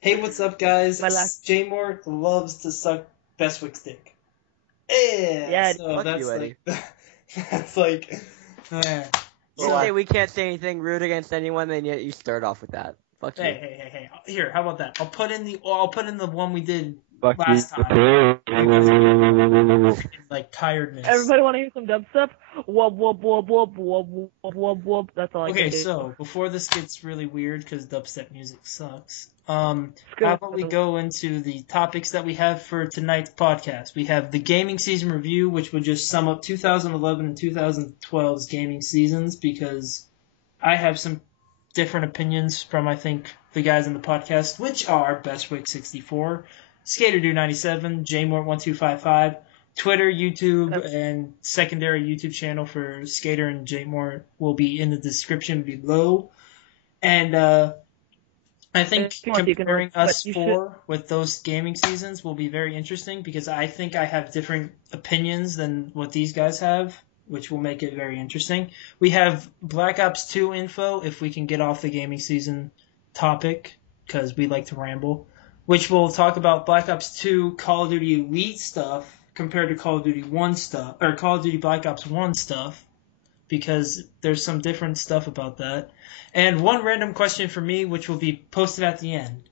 Hey, what's up, guys? My last. J-Mort loves to suck Bestwick's dick. Yeah, Yeah. so Fuck that's you, Eddie. like, that's like, man. You So, say we can't say anything rude against anyone, and yet you start off with that. Fuck you. hey. Here, how about that? I'll put in the one we did Fuck last you. time. Like tiredness. Everybody want to hear some dubstep? Wub wub wub wub wub wub wub wub. That's all I Okay, can do. so before this gets really weird, because dubstep music sucks, how Good. about we go into the topics that we have for tonight's podcast? We have the gaming season review, which would just sum up 2011 and 2012's gaming seasons, because I have some different opinions from, I think, the guys in the podcast, which are Bestwick64, SkaterDude97, JMort1255, Twitter, YouTube, and secondary YouTube channel for Skater and J-Mort will be in the description below. And I think comparing us four with those gaming seasons will be very interesting, because I think I have different opinions than what these guys have, which will make it very interesting. We have Black Ops 2 info, if we can get off the gaming season topic, because we like to ramble, which will talk about Black Ops 2 Call of Duty Elite stuff compared to Call of Duty 1 stuff, or Call of Duty Black Ops 1 stuff, because there's some different stuff about that. And one random question for me, which will be posted at the end.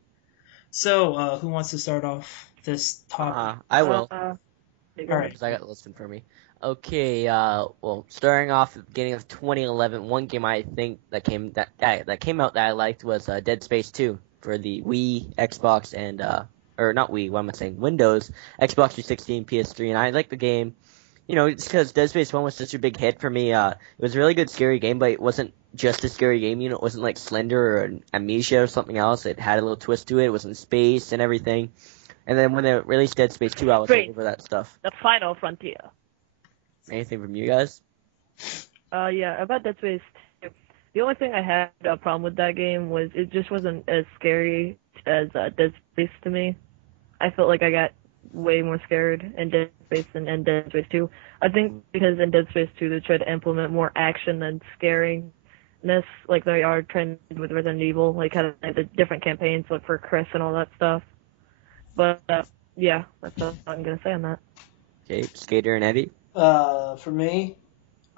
So, who wants to start off this topic? I will. All right. Because I got listed for me. Okay, well, starting off at the beginning of 2011, one game I think that came out that I liked was Dead Space 2 for the Wii, Xbox, and or not Wii, what am I saying? Windows, Xbox 360, and PS3, and I liked the game. You know, it's because Dead Space 1 was such a big hit for me. It was a really good scary game, but it wasn't just a scary game. You know, it wasn't like Slender or Amnesia or something else. It had a little twist to it. It was in space and everything. And then when they released Dead Space 2, I was all over that stuff. The final frontier. Anything from you guys? Yeah, about Dead Space 2. The only thing I had a problem with that game was it just wasn't as scary as Dead Space to me. I felt like I got way more scared in Dead Space than in Dead Space 2. I think because in Dead Space 2 they tried to implement more action than scariness, like they are trying with Resident Evil, like kind of like the different campaigns, like for Chris and all that stuff. But yeah, that's all I'm gonna say on that. Okay, Skater and Eddie. For me,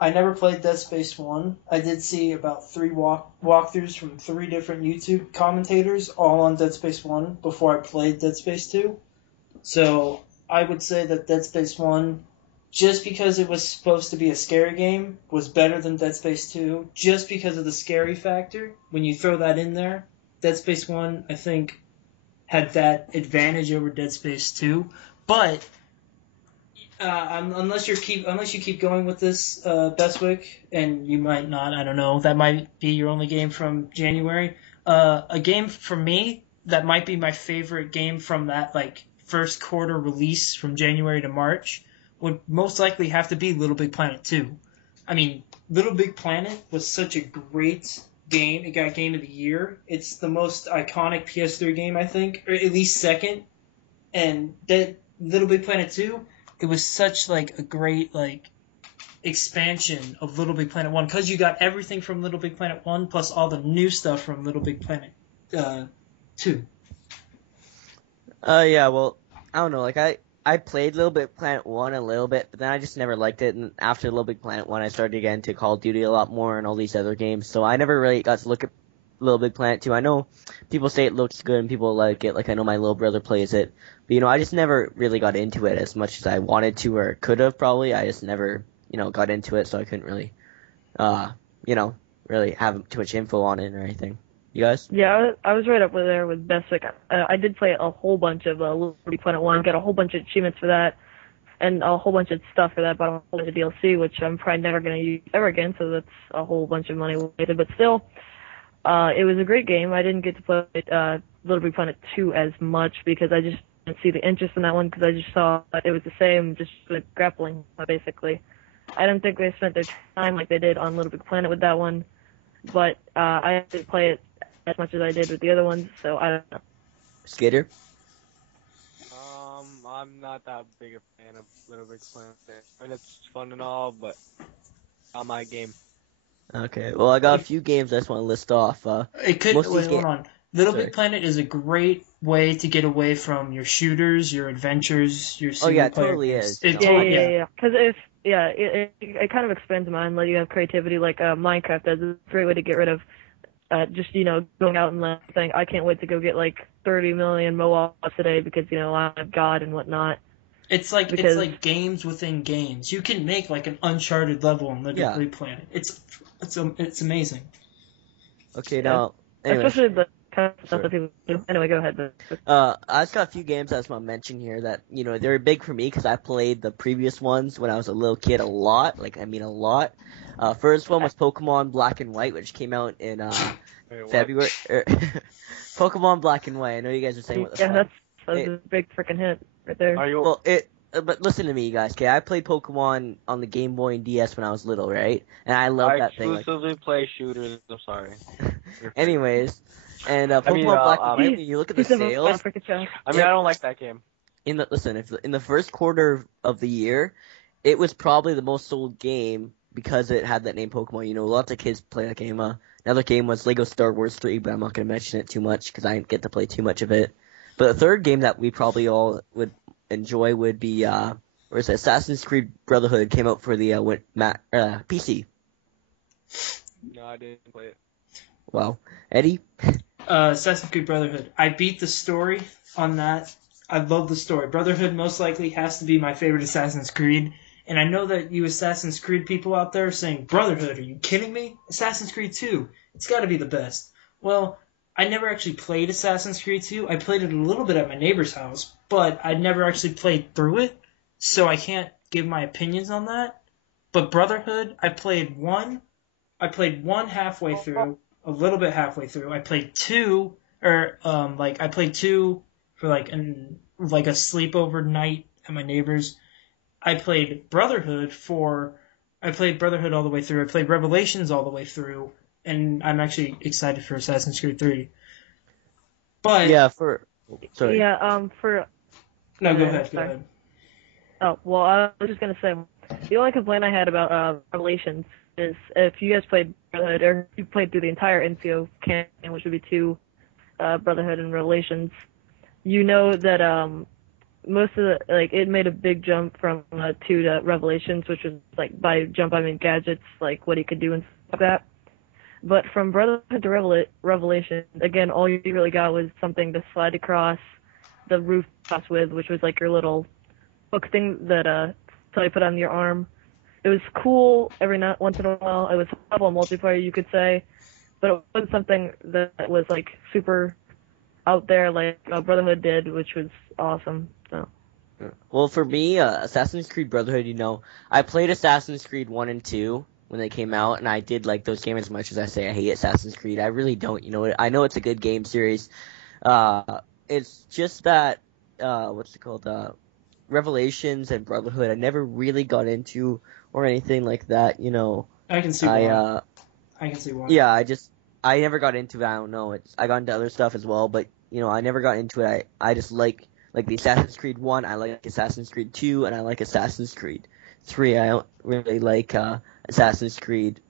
I never played Dead Space 1. I did see about 3 walkthroughs from 3 different YouTube commentators, all on Dead Space 1, before I played Dead Space 2. So I would say that Dead Space 1, just because it was supposed to be a scary game, was better than Dead Space 2, just because of the scary factor. When you throw that in there, Dead Space 1, I think, had that advantage over Dead Space 2. But unless you keep going with this, Bestwick, and you might not, I don't know, that might be your only game from January. A game for me that might be my favorite game from that like first quarter release from January to March would most likely have to be Little Big Planet 2. I mean, Little Big Planet was such a great game. It got Game of the Year. It's the most iconic PS3 game, I think, or at least second. And that Little Big Planet 2, it was such like a great like expansion of Little Big Planet 1, because you got everything from Little Big Planet 1 plus all the new stuff from Little Big Planet 2. Yeah, well, I don't know, like, I played Little Big Planet 1 a little bit, but then I just never liked it, and after Little Big Planet 1, I started to get into Call of Duty a lot more and all these other games, so I never really got to look at Little Big Planet 2. I know people say it looks good and people like it, like I know my little brother plays it, but, you know, I just never really got into it as much as I wanted to or could have probably. I just never, you know, got into it, so I couldn't really, you know, really have too much info on it or anything. You guys? Yeah, I was right up there with Bestwick. I did play a whole bunch of Little Big Planet 1, got a whole bunch of achievements for that, and a whole bunch of stuff for that, but a whole bunch of DLC, which I'm probably never going to use ever again, so that's a whole bunch of money wasted. But still, it was a great game. I didn't get to play Little Big Planet 2 as much because I just didn't see the interest in that one, because I just saw that it was the same, just like grappling, basically. I don't think they spent their time like they did on Little Big Planet with that one, but I didn't play it as much as I did with the other ones, so I don't know. Skater? I'm not that big a fan of Little Big Planet. I mean, it's fun and all, but not my game. Okay, well, I got a few games I just want to list off. It could, most of these hold on. Little Sorry. Big Planet is a great way to get away from your shooters, your adventures, your single it player totally games. is. It No, totally- Yeah. Because it kind of expands mind, let you have creativity like Minecraft does. It's a great way to get rid of just, going out and saying, I can't wait to go get like 30 million MOAs today because, I'm God and whatnot. It's like Because- it's like games within games. You can make like an Uncharted level in Little Yeah. Big Planet. It's amazing. Okay, now, anyways. Especially the kind of stuff Sorry. that people do. Anyway, go ahead. I just got a few games I just want to mention here that, they're big for me because I played the previous ones when I was a little kid a lot. A lot. First one was Pokemon Black and White, which came out in Wait, what? February. Pokemon Black and White. I know you guys are saying what the Yeah, fuck. that's a big freaking hit right there. Are you? Well, but listen to me, guys. Okay, I played Pokemon on the Game Boy and DS when I was little, right? And I love I that thing. exclusively play shooters. I'm sorry. Anyways, and Pokemon I mean, Black and White. When you look at the He's a sales, freaking show. I mean, I don't like that game. in the first quarter of the year, it was probably the most sold game because it had that name Pokemon. Lots of kids play that game. Another game was Lego Star Wars 3, but I'm not going to mention it too much because I didn't get to play too much of it. But the third game that we probably all would enjoy would be Assassin's Creed Brotherhood came out for the PC. No, I didn't play it. Wow, Eddie. Assassin's Creed Brotherhood. I beat the story on that. I love the story. Brotherhood most likely has to be my favorite Assassin's Creed. And I know that you Assassin's Creed people out there are saying, Brotherhood, are you kidding me? Assassin's Creed 2, it's got to be the best. Well, I never actually played Assassin's Creed 2. I played it a little bit at my neighbor's house, but I never actually played through it, so I can't give my opinions on that. But Brotherhood, I played one halfway through, a little bit halfway through. I played two, I played two for like a sleepover night at my neighbor's. I played Brotherhood all the way through. I played Revelations all the way through, and I'm actually excited for Assassin's Creed 3. But Yeah, Sorry. Yeah, no, go ahead. sorry. Oh, well, I was just going to say, the only complaint I had about Revelations is if you guys played Brotherhood, or you played through the entire NCO campaign, which would be 2, Brotherhood and Revelations, you know that most of it made a big jump from 2 to Revelations, which was, by jump I mean gadgets, what he could do and stuff like that. But from Brotherhood to Revelation, again, all you really got was something to slide across the rooftops with, which was your little hook thing that you put on your arm. It was cool once in a while. It was level multiplayer, you could say, but it wasn't something that was super out there like Brotherhood did, which was awesome. So. Well, for me, Assassin's Creed Brotherhood, I played Assassin's Creed 1 and 2 when they came out, and I did like those games as much as I say I hate Assassin's Creed. I really don't, I know it's a good game series. It's just that, Revelations and Brotherhood I never really got into or anything like that, I can see why. I can see why. Yeah, I never got into it, I don't know. I got into other stuff as well, but, I never got into it. I just like the Assassin's Creed 1, I like Assassin's Creed 2, and I like Assassin's Creed 3. I don't really like Assassin's Creed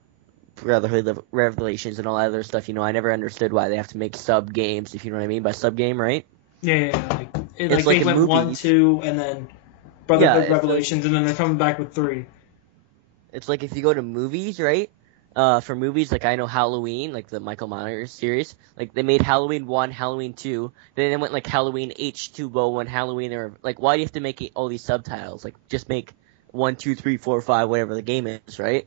Brotherhood, Revelations, and all that other stuff. I never understood why they have to make sub-games, if you know what I mean by sub-game, right? Yeah. It's They in went 1, movies. 2, and then Brotherhood, it's Revelations, and then they're coming back with 3. It's like if you go to movies, right? For movies, I know Halloween, the Michael Myers series, they made Halloween 1, Halloween 2, then they went Halloween H2O and Halloween, or why do you have to make all these subtitles? Just make 1, 2, 3, 4, 5, whatever the game is, right?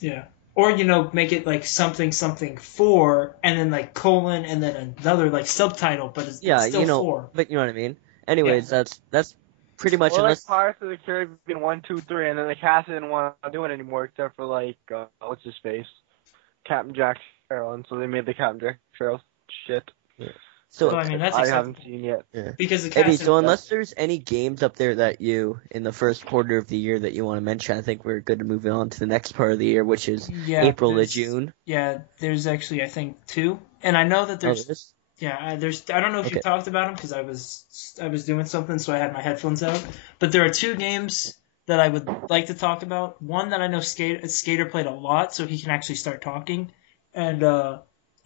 Yeah. Or, make it something 4, and then colon, and then another subtitle, but it's still 4. But you know what I mean? Anyways, that's pretty much Well, unless... Pirates of the Caribbean 1, 2, 3, and then the cast didn't want to do it anymore except for what's his face, Captain Jack Sparrow, and so they made the Captain Jack Sparrow shit. Yeah. So I mean, that's I acceptable. haven't seen yet. Yeah. Because the Eddie, cast so unless there's any games up there that you, in the first quarter of the year that you want to mention, I think we're good to move on to the next part of the year, which is April to June. Yeah, there's actually, I think, 2. And I know that there's... Yeah, I don't know if you talked about them because I was doing something, so I had my headphones out. But there are 2 games that I would like to talk about. One that I know Skater played a lot, so he can actually start talking, and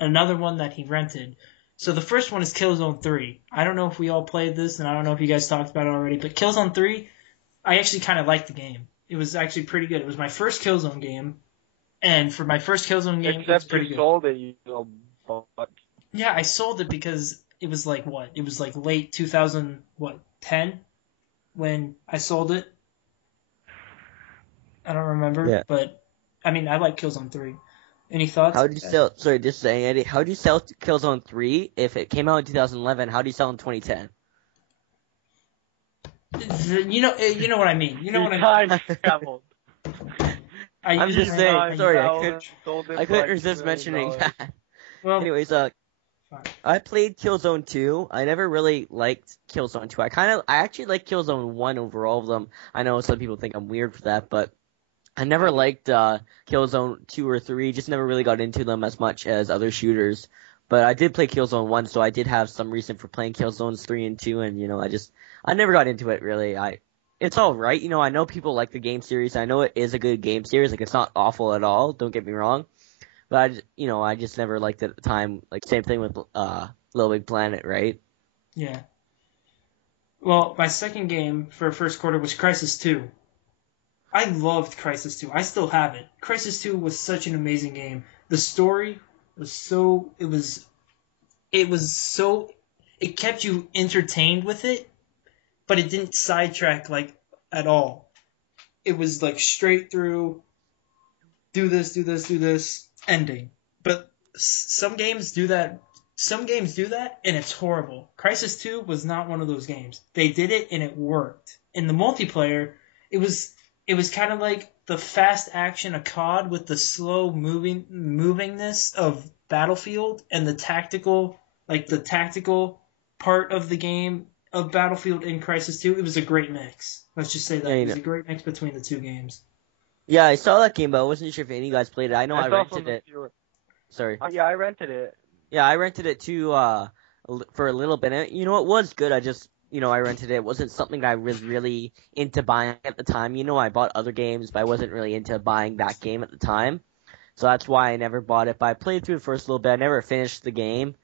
another one that he rented. So the first one is Killzone 3. I don't know if we all played this, and I don't know if you guys talked about it already, but Killzone 3, I actually kind of liked the game. It was actually pretty good. It was my first Killzone game, and for my first Killzone game, it was pretty good. Except you sold it, you little butt. Yeah, I sold it because it was like what? It was like late 2010 when I sold it. I don't remember, but I mean, I like Killzone 3. Any thoughts? How did you sell? Sorry, just saying, Eddie. How did you sell Killzone 3 if it came out in 2011? How do you sell in 2010? You know what I mean. You know what I mean. Time traveled. I'm just saying. Sorry, I Sold it couldn't for resist $2 mentioning million. that. Well, Anyways, fine. I played Killzone 2. I never really liked Killzone 2. I actually like Killzone 1 over all of them. I know some people think I'm weird for that, but I never liked Killzone 2 or 3. Just never really got into them as much as other shooters. But I did play Killzone 1, so I did have some reason for playing Killzones 3 and 2, and I never got into it really. It's all right. I know people like the game series. I know it is a good game series. Like, it's not awful at all. Don't get me wrong. But I just never liked it at the time. Like, same thing with Little Big Planet, right? Yeah. Well, my second game for first quarter was Crysis 2. I loved Crysis 2. I still have it. Crysis 2 was such an amazing game. The story was it kept you entertained with it, but it didn't sidetrack like at all. It was like straight through, do this, ending. But some games do that. Some games do that, and it's horrible. Crysis 2 was not one of those games. They did it, and it worked. In the multiplayer, it was kind of like the fast action of COD with the slow movingness of Battlefield and the tactical part of the game of Battlefield in Crysis 2. It was a great mix. Let's just say that. It was a great mix between the two games. Yeah, I saw that game, but I wasn't sure if any of you guys played it. I know I rented it. Sorry. Yeah, I rented it. Yeah, I rented it too for a little bit. And, it was good. I just, I rented it. It wasn't something I was really into buying at the time. I bought other games, but I wasn't really into buying that game at the time. So that's why I never bought it. But I played through the first little bit. I never finished the game.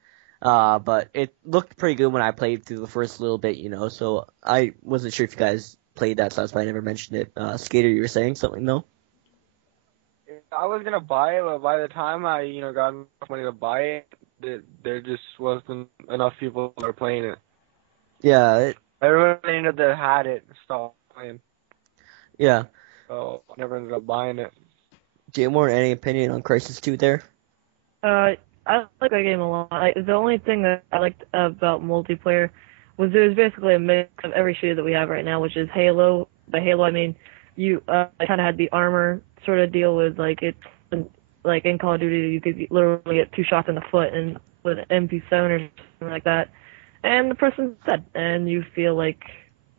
But it looked pretty good when I played through the first little bit, So I wasn't sure if you guys played that, so that's why I never mentioned it. Skater, you were saying something, though? I was gonna buy it, but by the time I, got enough money to buy it, there just wasn't enough people that were playing it. Yeah. Everybody that had it stopped playing. Yeah. So I never ended up buying it. J-More, any opinion on Crysis 2 there? I like that game a lot. The only thing that I liked about multiplayer was it was basically a mix of every shooter that we have right now, which is Halo. By Halo, I mean you kind of had the armor sort of deal with like in Call of Duty, you could literally get 2 shots in the foot and with an MP7 or something like that, and the person's dead, and you feel like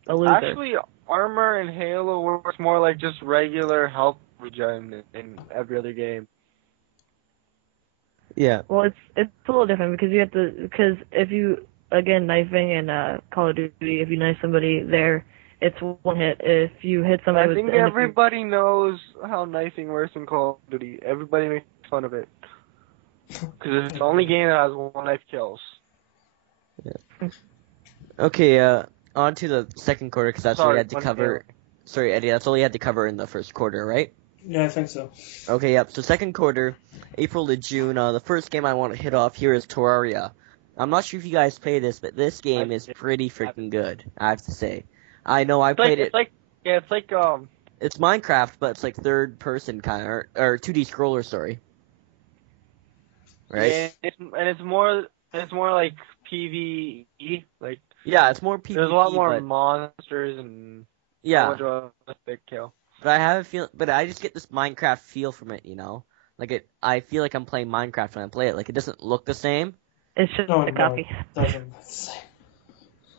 a loser. Actually, armor in Halo works more like just regular health regen in every other game. Yeah. Well, it's a little different because if you knifing in Call of Duty, if you knife somebody there, it's one hit. If you hit somebody, I think everybody knows how knifing works in Call of Duty. Everybody makes fun of it because it's the only game that has 1 knife kills. Yeah. Okay. On to the second quarter because that's all you had to cover. Sorry, Eddie. That's all you had to cover in the first quarter, right? Yeah, I think so. Okay, yep. So second quarter, April to June. The first game I want to hit off here is Terraria. I'm not sure if you guys play this, but this game is pretty freaking good, I have to say. I know I played it. It's Minecraft, but it's like third person kind of, or 2D scroller, sorry. Right? And it's more like PvE, like. Yeah, it's more PvE. There's a lot more monsters and. Yeah. Big kill. But I have a feel, but I just get this Minecraft feel from it, Like I feel like I'm playing Minecraft when I play it. Like it doesn't look the same. It's just a copy.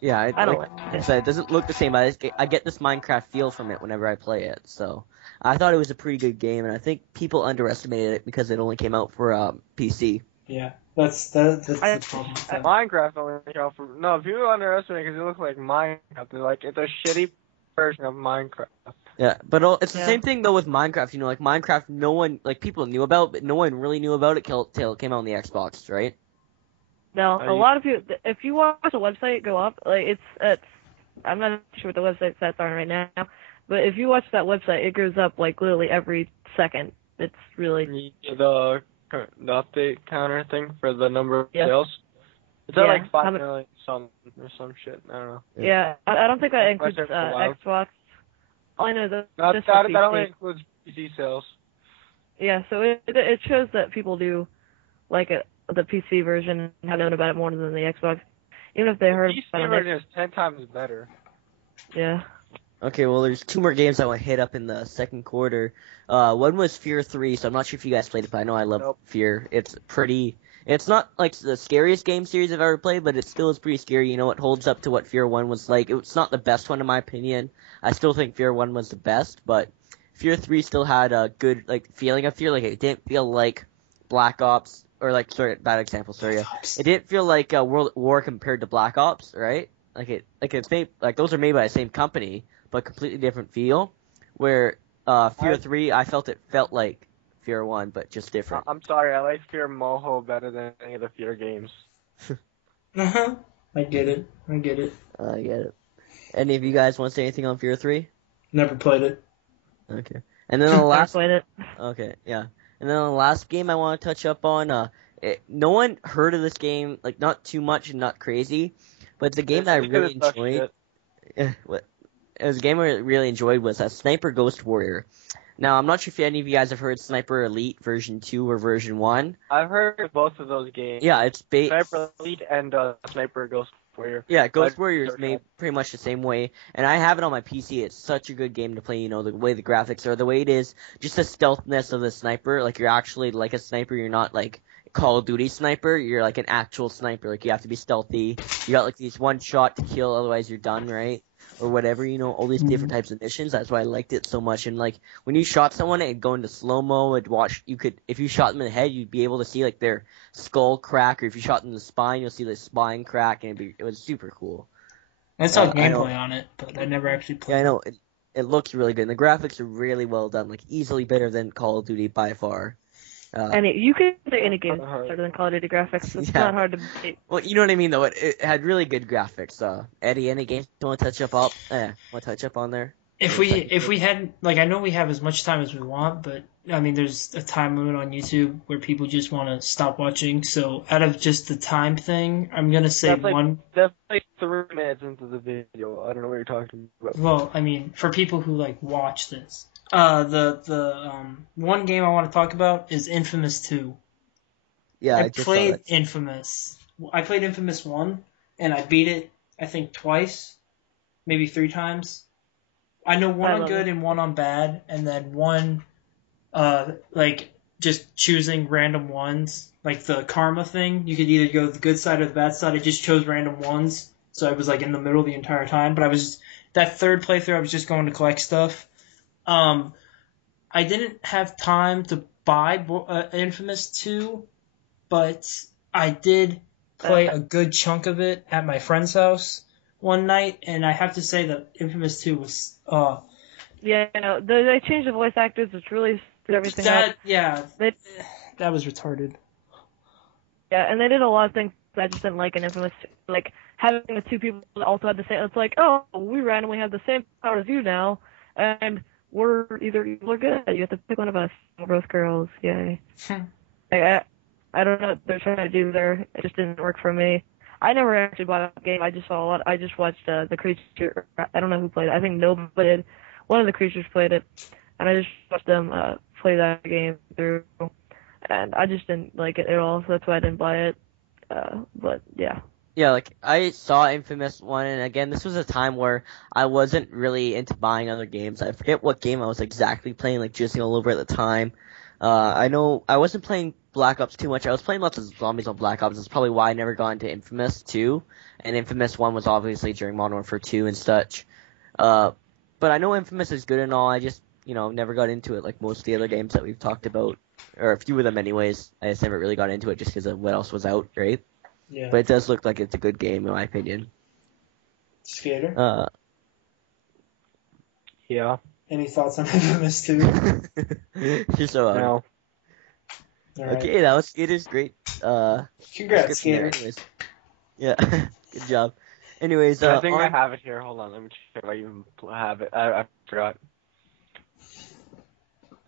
Yeah, I don't it doesn't look the same. I get this Minecraft feel from it whenever I play it. So I thought it was a pretty good game, and I think people underestimated it because it only came out for PC. Yeah, that's the problem. Minecraft only came out for people underestimate it because it looks like Minecraft. They're like it's a shitty version of Minecraft. Yeah, but it's the same thing though with Minecraft. Like Minecraft, no one people knew about, but no one really knew about it till it came out on the Xbox, right? No, a lot of people. If you watch a website go up, like it's. I'm not sure what the website stats are right now, but if you watch that website, it goes up like literally every second. It's really the update counter thing for the number of sales. Is that like 5 million or some shit? I don't know. Yeah, I don't think that includes Xbox. All I know is that only includes PC sales. Yeah, so it shows that people do like the PC version and have known about it more than the Xbox, even if they heard about it. The PC version is 10 times better. Yeah. Okay, well, there's 2 more games I want to hit up in the second quarter. One was Fear 3, so I'm not sure if you guys played it, but I know I love Fear. It's not like the scariest game series I've ever played, but it still is pretty scary. You know, it holds up to what Fear 1 was like. It's not the best one in my opinion. I still think Fear 1 was the best, but Fear 3 still had a good feeling of fear. Like, it didn't feel like Black Ops, or bad example, sorry. It didn't feel like World at War compared to Black Ops, right? Those are made by the same company, but completely different feel. Where Fear 3, I felt like Fear 1, but just different. I'm sorry, I like Fear Moho better than any of the Fear games. I get it. I get it. Any of you guys want to say anything on Fear 3? Never played it. Okay. And then the last... played it. Okay, yeah. And then the last game I want to touch up on, no one heard of this game, like, not too much and not crazy, but the game that I really enjoyed... It was a game I really enjoyed was Sniper Ghost Warrior. Now, I'm not sure if any of you guys have heard Sniper Elite version 2 or version 1. I've heard of both of those games. Yeah, it's Sniper Elite and Sniper Ghost Warrior. Yeah, Ghost Warrior is made pretty much the same way, and I have it on my PC. It's such a good game to play, you know, the way the graphics are, the way it is, just the stealthness of the sniper. Like, you're actually like a sniper, you're not like Call of Duty sniper, you're like an actual sniper. Like, you have to be stealthy. You got like these one shot to kill, otherwise you're done, right? Or whatever, you know, all these different types of missions. That's why I liked it so much. And like, when you shot someone, it'd go into slow-mo, if you shot them in the head, you'd be able to see like their skull crack, or if you shot them in the spine, you'll see the spine crack, and it was super cool. I saw gameplay on it, but I never actually played it. Yeah, I know. It looks really good, and the graphics are really well done, like easily better than Call of Duty by far. You can say any game better than Call of Duty graphics. It's not hard to beat. Well, you know what I mean, though. It had really good graphics. Eddie, any games you want to touch up on there? If we had, like, I know we have as much time as we want, but I mean, there's a time limit on YouTube where people just want to stop watching. So out of just the time thing, I'm gonna say That's like 3 minutes into the video. I don't know what you're talking about. Well, I mean, for people who like watch this. The one game I want to talk about is Infamous 2. Yeah, I played Infamous. I played Infamous 1, and I beat it, I think, twice, maybe 3 times. I know one on good and one on bad, and then one, just choosing random ones, like the karma thing. You could either go the good side or the bad side. I just chose random ones, so I was, like, in the middle the entire time. But that third playthrough, I was just going to collect stuff. I didn't have time to buy Infamous 2, but I did play a good chunk of it at my friend's house one night, and I have to say that Infamous 2 was... Yeah, they changed the voice actors, which really screwed everything up. Yeah, that was retarded. Yeah, and they did a lot of things that I just didn't like in Infamous 2. Like, having the 2 people that also had the same... It's like, oh, we randomly have the same power as you now, and... we're either evil or good. You have to pick one of us. We're both girls. Yay. I don't know what they're trying to do there. It just didn't work for me. I never actually bought a game. I just saw a lot. I just watched the creature. I don't know who played it. I think nobody did. One of the creatures played it, and I just watched them play that game through, and I just didn't like it at all. So that's why I didn't buy it. But yeah. Yeah, like, I saw Infamous 1, and again, this was a time where I wasn't really into buying other games. I forget what game I was exactly playing, like, jizzing all over at the time. I know I wasn't playing Black Ops too much. I was playing lots of zombies on Black Ops. That's probably why I never got into Infamous 2, and Infamous 1 was obviously during Modern Warfare 2 and such. But I know Infamous is good and all, I just, never got into it like most of the other games that we've talked about, or a few of them anyways. I just never really got into it just because of what else was out, right? Yeah. But it does look like it's a good game, in my opinion. Skater? Yeah. Any thoughts on Infamous 2? You're so out. No. All right. Okay, that was Skater's great. Congrats, description there. Skater. Anyways, yeah, good job. Anyways, I think I on- have it here. Hold on, let me check if I even have it. I forgot.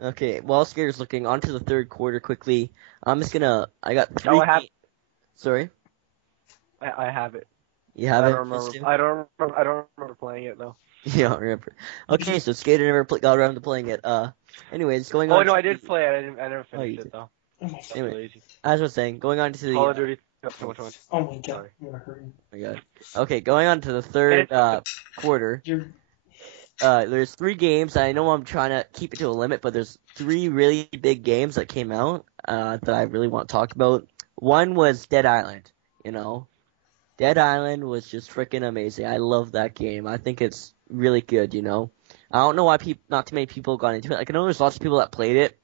okay, while Skater's looking, on to the third quarter quickly. I got three. Oh, I have. Sorry, I have it. you have I it. don't remember. I don't remember playing it though. You don't remember. Okay, so Skater never got around to playing it. Anyways, going Oh on. no, to I did the- play it. I never you finished did. it though. Oh my god. I'm Anyway. lazy. As I was saying, going on to the. Call of Duty. Too much. Oh my god. Sorry. I'm gonna hurt you. Oh my god. Okay, going on to the third quarter. You're There's 3 games. I know I'm trying to keep it to a limit, but there's 3 really big games that came out that I really want to talk about. One was Dead Island. Dead Island was just freaking amazing. I love that game. I think it's really good. I don't know why not too many people got into it. Like I know there's lots of people that played it,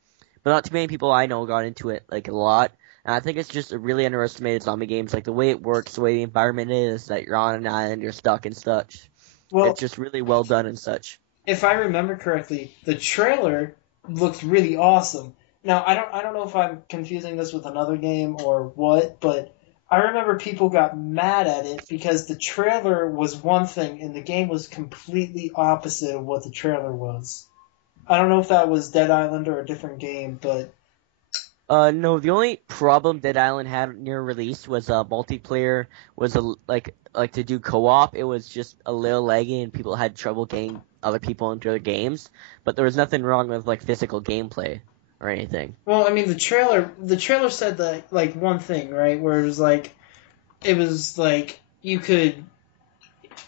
but not too many people I know got into it like a lot. And I think it's just a really underestimated zombie game. It's like the way it works, the way the environment is, that you're on an island, you're stuck and such. well. It's just really well done and such. If I remember correctly, the trailer looked really awesome. Now I don't know if I'm confusing this with another game or what, but I remember people got mad at it because the trailer was one thing and the game was completely opposite of what the trailer was. I don't know if that was Dead Island or a different game, but No, the only problem Dead Island had near release was multiplayer was like to do co-op. It was just a little laggy and people had trouble getting other people into their games. But there was nothing wrong with like physical gameplay or anything. well, I mean the trailer said that like one thing, right? Where it was like you could.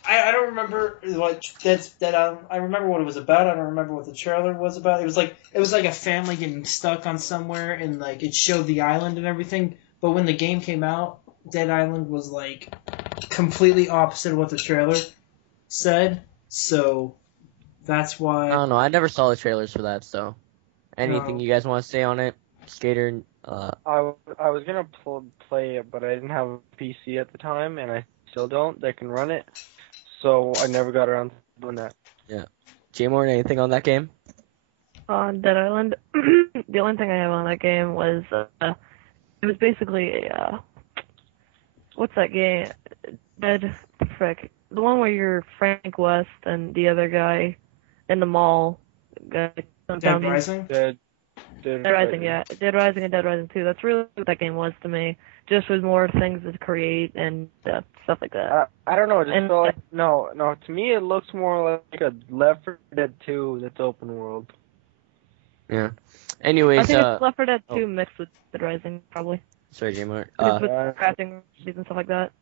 I don't remember what Dead Island. I remember what it was about. I don't remember what the trailer was about. It was like a family getting stuck on somewhere, and like it showed the island and everything. But when the game came out, Dead Island was like completely opposite of what the trailer said. So that's why. I don't know. I never saw the trailers for that. So, anything No. you guys want to say on it, Skater? I was gonna play it, but I didn't have a PC at the time, and I still don't. That can run it, so I never got around to doing that. J-Morn, anything on that game? On Dead Island, the only thing I have on that game was it was basically what's that game? The one where you're Frank West and the other guy in the mall. Dead Rising. Dead Rising, yeah. Dead Rising and Dead Rising 2. That's really what that game was to me. Just with more things to create and stuff like that. I don't know. It just And- felt like no. To me, it looks more like a Left 4 Dead 2 that's open world. Yeah. I Anyways, think it's Left 4 Dead 2 oh. mixed with Dead Rising, probably. sorry, J-Morn. Just with crafting and stuff like that.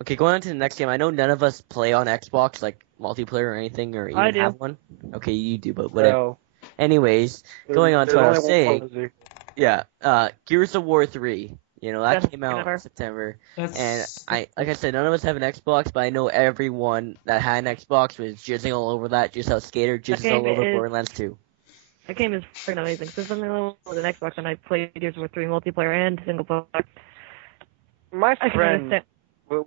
Okay, going on to the next game. I know none of us play on Xbox, like multiplayer or anything, or even I do. have one. Okay, you do, but whatever. So, Anyways, going on to what I was there's only saying. one policy. Yeah, Gears of War 3. That Yeah, came out whatever. in September. That's, And like I said, none of us have an Xbox, but I know everyone that had an Xbox was jizzing all over that, just how Skater jizzes game all over is- Borderlands 2. That game is freaking amazing. Since I'm with an Xbox and I played Gears of War 3 multiplayer and single player, My I can friend understand.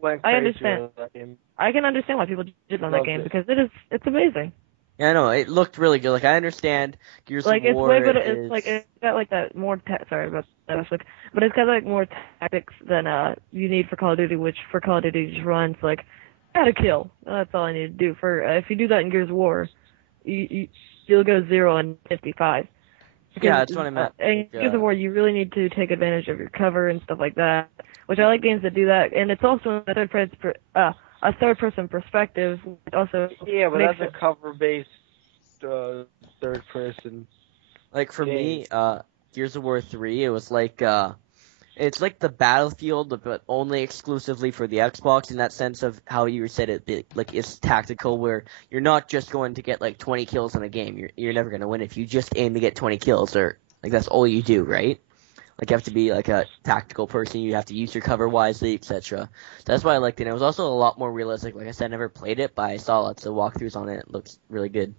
went I crazy understand. with that game. I can understand why people jizz on that Loved game it. because it's amazing. Yeah, I know, it looked really good. Like, I understand Gears Like of it's War way better. is... It's like it's got like that more. Sorry about that, but it's got like more tactics than you need for Call of Duty. Which for Call of Duty you just runs like gotta kill. That's all I need to do. For if you do that in Gears of War, you'll go 0 and 55. Yeah, that's what I meant. In Gears of War, you really need to take advantage of your cover and stuff like that. Which I like games that do that, and it's also a third-person perspective. Which also Yeah, but makes that's a cover-based third person. Like, for me, game. Gears of War 3, it was like, it's like the Battlefield, but only exclusively for the Xbox in that sense of how you said it, like, it's tactical where you're not just going to get, like, 20 kills in a game. You're never going to win if you just aim to get 20 kills, or, like, that's all you do, right? Like, you have to be, like, a tactical person, you have to use your cover wisely, etc. That's why I liked it. And it was also a lot more realistic. Like I said, I never played it, but I saw lots of walkthroughs on it. It looks really good.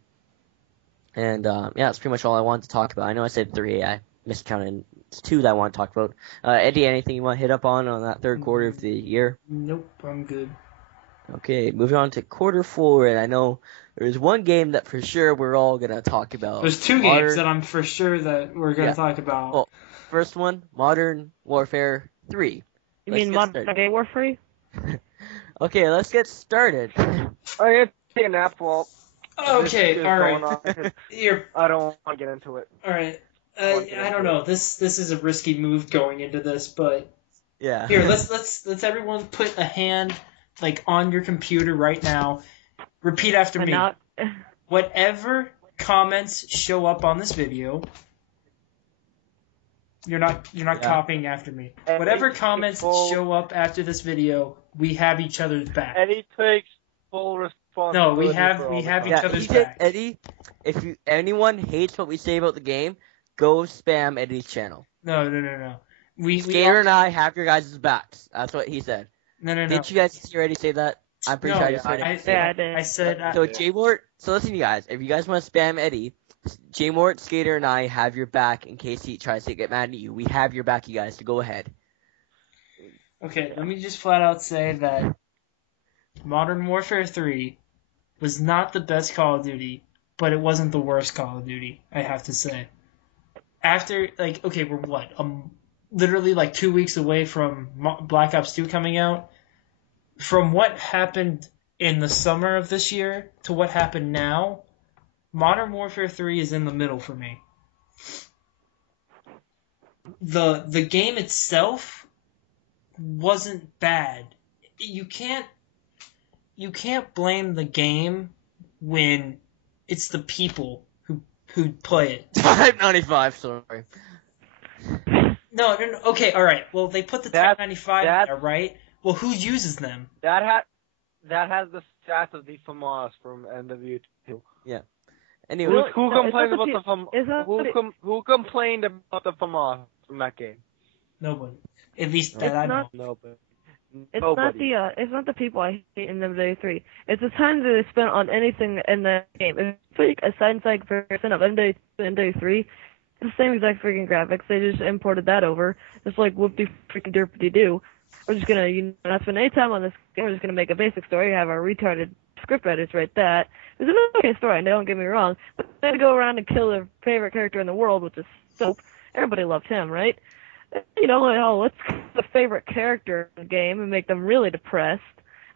And, yeah, that's pretty much all I wanted to talk about. I know I said 3, I miscounted. It's 2 that I want to talk about. Eddie, anything you want to hit up on that third quarter of the year? Nope, I'm good. Okay, moving on to quarter 4, and I know there's one game that for sure we're all going to talk about. There's 2 games that I'm for sure that we're going to talk about. Well, first one, Modern Warfare 3. You mean Modern Warfare? Okay, let's get started. I'm gonna take a nap while Okay, this is all going right. on, because Here, I don't want to get into it. all right. I don't know. This is a risky move going into this, but Yeah. here, let's everyone put a hand like on your computer right now. Repeat after me. Not. Whatever comments show up on this video, you're not copying after me. Eddie Whatever comments takes full- show up after this video, we have each other's back. Eddie takes full responsibility. No, we have for all each the other's comments. he did, back. Eddie, if anyone hates what we say about the game, go spam Eddie's channel. No. We Skater and I have your guys' backs. That's what he said. No. Did you guys already say that? I'm pretty sure I just heard it. I did. I said. So J-Mort, so listen, you guys, if you guys want to spam Eddie, J-Mort, Skater, and I have your back in case he tries to get mad at you. We have your back, you guys, so go ahead. Okay, let me just flat out say that Modern Warfare 3 was not the best Call of Duty, but it wasn't the worst Call of Duty, I have to say. After, like, okay, we're what? Literally like 2 weeks away from Black Ops 2 coming out. From what happened in the summer of this year to what happened now, Modern Warfare 3 is in the middle for me. The game itself wasn't bad. You can't blame the game when it's the people who play it. 595, sorry. No, okay, all right. Well, they put the That- 1095 that- there, right? Well, who uses them? That has the stats of the FAMAS from NW2. Anyway, Really? Who No, complained it's not about the FAMAS? Is that Who complained about the FAMAS from that game? Nobody. At least It's that I know. not- Nobody. It's Nobody. it's not the people I hate in MW3. It's the time that they spent on anything in that game. If you take a side comparison of MW2 and MW3, it's the same exact freaking graphics. They just imported that over. It's like whoop-de freaking derpity do. We're just gonna not spend any time on this game. We're just gonna make a basic story. Have our retarded script writers write that. It's an okay story. Don't get me wrong, but they had to go around and kill their favorite character in the world, which is Soap. Everybody loved him, right? You know, like, oh, let's kill the favorite character in the game and make them really depressed.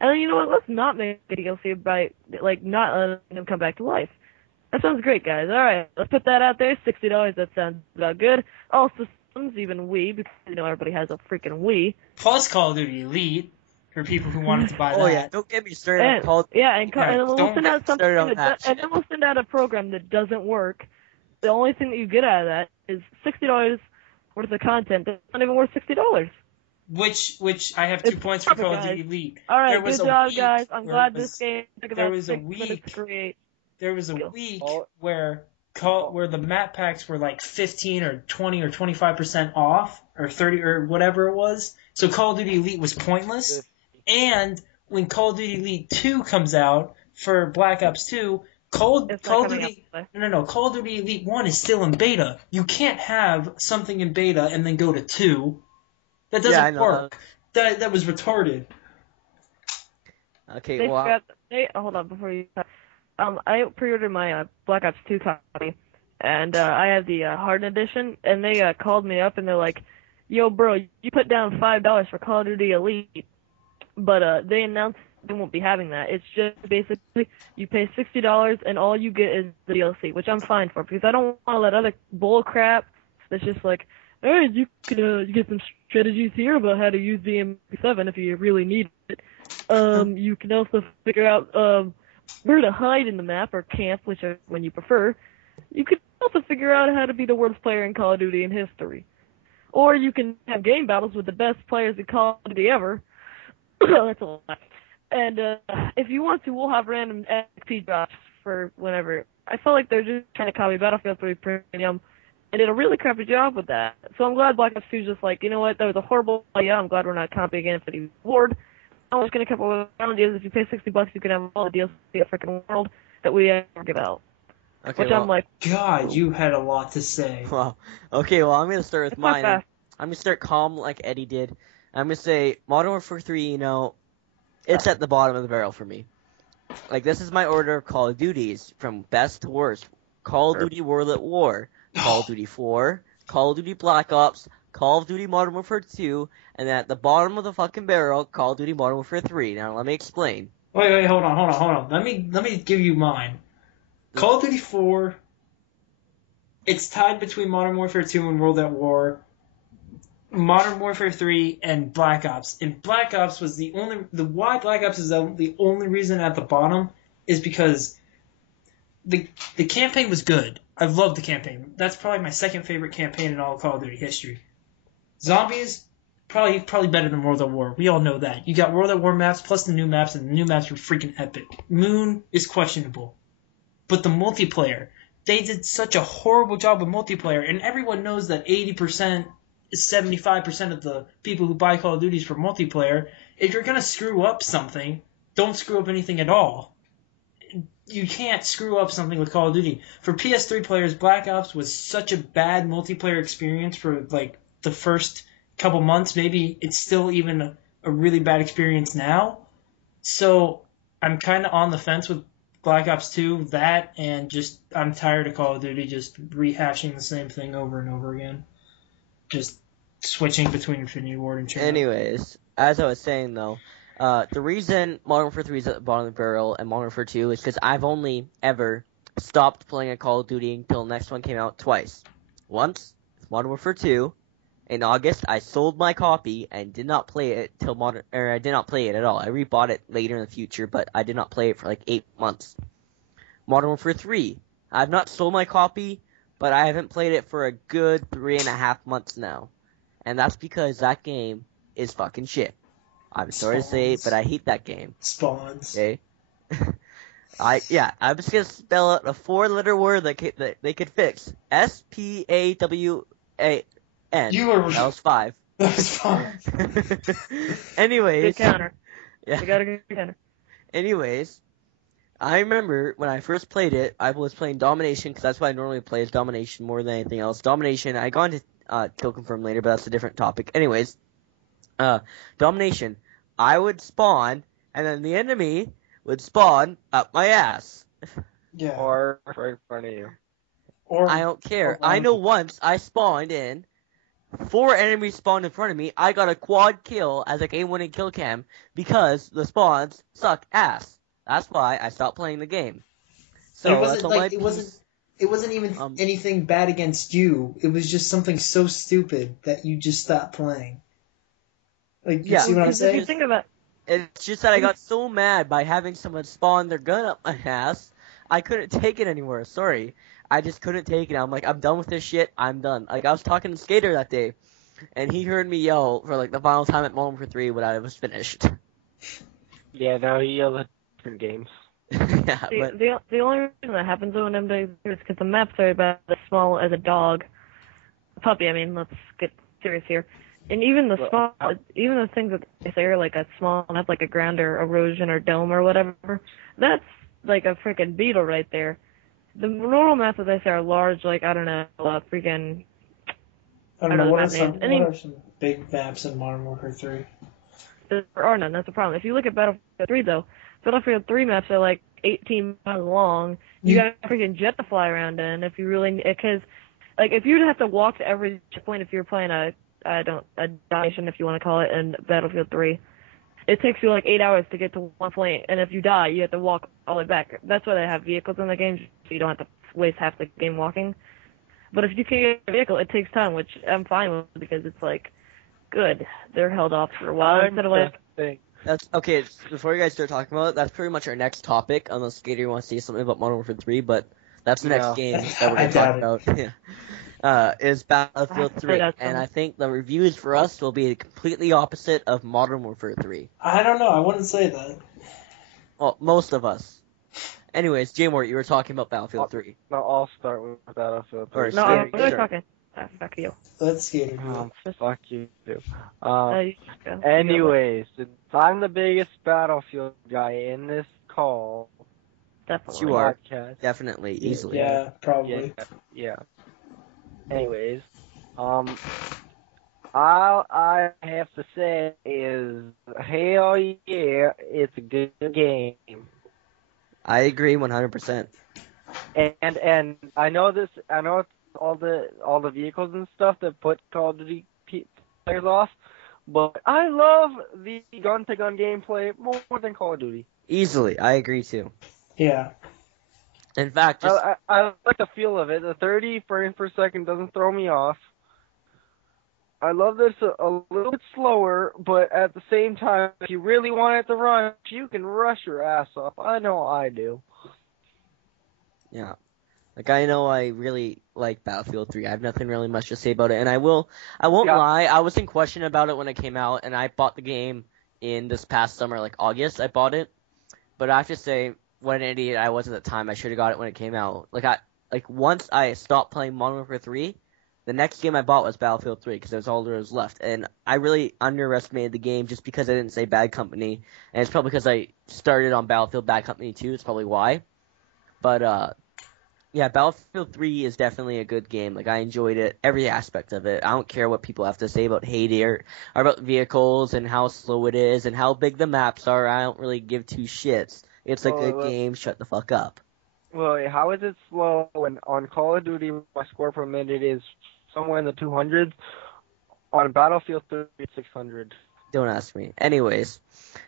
And then, you know what, let's not make a DLC by, like, not letting them come back to life. That sounds great, guys. Alright, let's put that out there. $60, that sounds about good. All systems, even Wii, because, you know, everybody has a freaking Wii. Plus Call of Duty Elite for people who wanted to buy that. oh yeah, don't get me started on Call. And then we'll don't send out get started on something, that and then we'll send out a program that doesn't work. The only thing that you get out of that is $60 worth of content that's not even worth $60. Which I have 2 It's points for Call of perfect, Duty Elite. All right, There was good a job, week guys. I'm where glad it was- this game took there about was a 6 minutes week- to create. There was a Deal. week Oh. where the map packs were like 15 or 20 or 25% off or 30 or whatever it was. So Call of Duty Elite was pointless. And when Call of Duty Elite 2 comes out for Black Ops 2, Call It's of not coming Duty out. No, Call of Duty Elite 1 is still in beta. You can't have something in beta and then go to 2. That Yeah, I doesn't know. work. That was retarded. Okay, They well, forgot. Hold on before you. I pre-ordered my Black Ops 2 copy, and I have the Hardened edition. And they called me up and they're like, "Yo, bro, you put down $5 for Call of Duty Elite, but they announced they won't be having that. It's just basically you pay $60 and all you get is the DLC, which I'm fine for because I don't want to let other bull crap that's just like, hey, you can you get some strategies here about how to use the MP7 if you really need it. You can also figure out where to hide in the map or camp, whichever one you prefer. You can also figure out how to be the worst player in Call of Duty in history. Or you can have game battles with the best players in Call of Duty ever. That's a lot. And if you want to, we'll have random XP drops for whenever. I feel like they're just trying to copy Battlefield 3 Premium and did a really crappy job with that. So I'm glad Black Ops 2 is just like, you know what, that was a horrible idea. I'm glad we're not copying Infinity Ward. I'm just going to come up with ideas. If you pay $60, you can have all the DLC of the freaking world that we ever give out. okay, Which well, I'm like, God, you had a lot to say. well, okay, well, I'm gonna start with it's not mine. fast. I'm gonna start calm like Eddie did. I'm gonna say Modern Warfare 3. You know, it's at the bottom of the barrel for me. Like this is my order of Call of Duties from best to worst. Call of Duty World at War, Call of Duty 4, Call of Duty Black Ops, Call of Duty Modern Warfare 2, and then at the bottom of the fucking barrel, Call of Duty Modern Warfare 3. Now let me explain. Wait, hold on. Let me give you mine. Call of Duty 4. It's tied between Modern Warfare 2 and World at War. Modern Warfare 3 and Black Ops. And Black Ops was why Black Ops is the only reason at the bottom is because the campaign was good. I loved the campaign. That's probably my second favorite campaign in all of Call of Duty history. Zombies, probably better than World at War. We all know that. You got World at War maps plus the new maps, and the new maps were freaking epic. Moon is questionable. But the multiplayer, they did such a horrible job with multiplayer, and everyone knows that 80%, 75% of the people who buy Call of Duty for multiplayer, if you're going to screw up something, don't screw up anything at all. You can't screw up something with Call of Duty. For PS3 players, Black Ops was such a bad multiplayer experience for like the first couple months. Maybe it's still even a really bad experience now. So I'm kind of on the fence with Black Ops 2, that, and just I'm tired of Call of Duty just rehashing the same thing over and over again. Just switching between Infinity Ward and Chernobyl. Anyways, as I was saying though, the reason Modern Warfare 3 is at the bottom of the barrel and Modern Warfare 2 is because I've only ever stopped playing a Call of Duty until the next one came out twice. Once, Modern Warfare 2. In August, I sold my copy and did not play it I did not play it at all. I rebought it later in the future, but I did not play it for like 8 months. Modern Warfare 3. I've not sold my copy, but I haven't played it for a good 3.5 months now. And that's because that game is fucking shit. I'm sorry to say it, but I hate that game. Spawns. Okay? I'm just gonna spell out a 4-letter word that they could fix. SPAWAN. That was 5. That was fine. Anyways. Good counter. Yeah. You got a good counter. Anyways, I remember when I first played it, I was playing Domination, because that's what I normally play, is Domination more than anything else. Domination, I got into Kill Confirm later, but that's a different topic. Anyways, Domination, I would spawn, and then the enemy would spawn up my ass. Yeah. Or right in front of you. Or I don't care. I know once I spawned in, 4 enemies spawned in front of me. I got a quad kill as a game-winning kill cam because the spawns suck ass. That's why I stopped playing the game. So it wasn't that's all like my it wasn't even anything bad against you. It was just something so stupid that you just stopped playing. Like, you see what I'm Because if you saying? think about It's just that I got so mad by having someone spawn their gun up my ass, I couldn't take it anymore. Sorry. I just couldn't take it. I'm like, I'm done with this shit. I'm done. Like, I was talking to Skater that day, and he heard me yell for, like, the final time at Modern Warfare 3 when I was finished. Yeah, no, he yelled at different games. Yeah, but... the only reason that happens though in them days is because the maps are about as small as a dog. A puppy, I mean, let's get serious here. And even the even the things that they say are like a small map, like a ground or erosion or dome or whatever, that's like a freaking beetle right there. The normal maps that they say are large, like, I don't know, freaking... I don't know, what are names. some big maps in Modern Warfare 3? There are none, that's the problem. If you look at Battlefield 3, though, Battlefield 3 maps are like 18 miles long. You got a freaking jet to fly around in if you really... Because, like, if you'd have to walk to every checkpoint if you're playing a Domination, if you want to call it, in Battlefield 3, it takes you like 8 hours to get to one point, and if you die, you have to walk all the way back. That's why they have vehicles in the game, so you don't have to waste half the game walking. But if you can get a vehicle, it takes time, which I'm fine with because it's like, good, they're held off for a while instead of like... That's okay. Before you guys start talking about it, that's pretty much our next topic. Unless Skater wants to say something about Modern Warfare 3, but that's the next game that we're going to talk about. Is Battlefield 3, and I think the reviews for us will be completely opposite of Modern Warfare 3. I don't know. I wouldn't say that. Well, most of us. Anyways, J-Mort, you were talking about Battlefield 3. No, I'll start with Battlefield 3. No, I'm really talking. Fuck you. Let's Skater. Fuck you, too. You go. Anyways, since I'm the biggest Battlefield guy in this call. Definitely. You are. Podcast. Definitely, easily. Yeah, probably. Yeah. Anyways, all I have to say is, hell yeah, it's a good game. I agree 100%. And I know all the vehicles and stuff that put Call of Duty players off. But I love the gun-to-gun gameplay more than Call of Duty. Easily, I agree too. Yeah. In fact, I like the feel of it. The 30 frames per second doesn't throw me off. I love this a little bit slower, but at the same time, if you really want it to rush, you can rush your ass off. I know I do. yeah. Like, I know I really like Battlefield 3. I have nothing really much to say about it. And I won't lie, I was in question about it when it came out, and I bought the game in this past summer, like August, I bought it. But I have to say, what an idiot I was at the time. I should have got it when it came out. Once I stopped playing Modern Warfare 3, the next game I bought was Battlefield 3, because that was all there was left. And I really underestimated the game just because I didn't say Bad Company. And it's probably because I started on Battlefield Bad Company 2. It's probably why. But, yeah, Battlefield 3 is definitely a good game. Like, I enjoyed it, every aspect of it. I don't care what people have to say about Haiti or about vehicles and how slow it is and how big the maps are. I don't really give two shits. It's a good game. Shut the fuck up. Well, how is it slow when on Call of Duty my score per minute is somewhere in the 200s? On Battlefield 3, it's 600. Don't ask me. Anyways,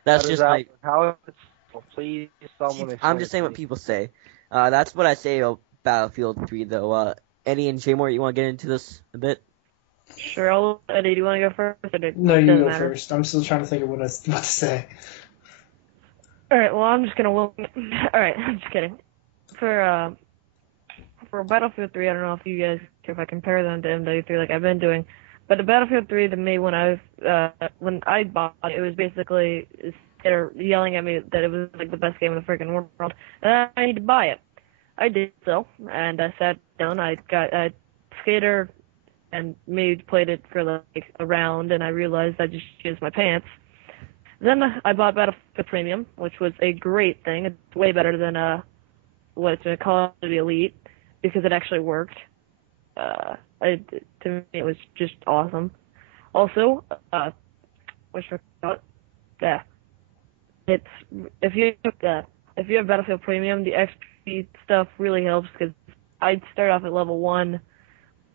that's just my... How is it slow? Please, someone explain. I'm just saying what people say. That's what I say about Battlefield 3, though. Eddie and Jaymore, you want to get into this a bit? Sure, Eddie, do you want to go first? No, you go first. I'm still trying to think of what to say. Alright, well, I'm just gonna... Alright, I'm just kidding. For Battlefield 3, I don't know if you guys care if I compare them to MW3 like I've been doing, but the Battlefield 3 to me, when I bought it, it was basically they're yelling at me that it was like the best game in the freaking world, and I need to buy it. I did so, and I sat down, I got Skater and played it for like a round, and I realized I just used my pants. Then I bought Battlefield Premium, which was a great thing. It's way better than what it's been called the Elite, because it actually worked. To me, it was just awesome. Also, it's if you have Battlefield Premium, the XP stuff really helps, because I'd start off at level 1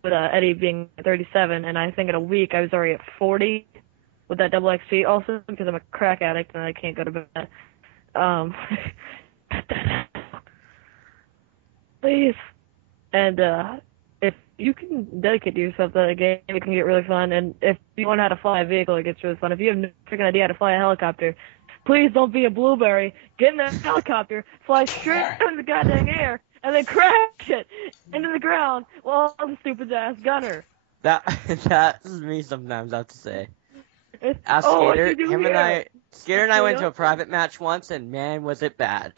with Eddie being 37, and I think in a week I was already at 40 with that double XP. Also, because I'm a crack addict and I can't go to bed. Please. And if you can dedicate yourself to that game, it can get really fun. And if you want how to fly a vehicle, it gets really fun. If you have no freaking idea how to fly a helicopter, please don't be a blueberry. Get in that helicopter, fly straight into the goddamn air, and then crash it into the ground while I'm the stupid ass gunner. That's me sometimes, I have to say. Ask Skater, Skater and I went to a private match once, and man, was it bad.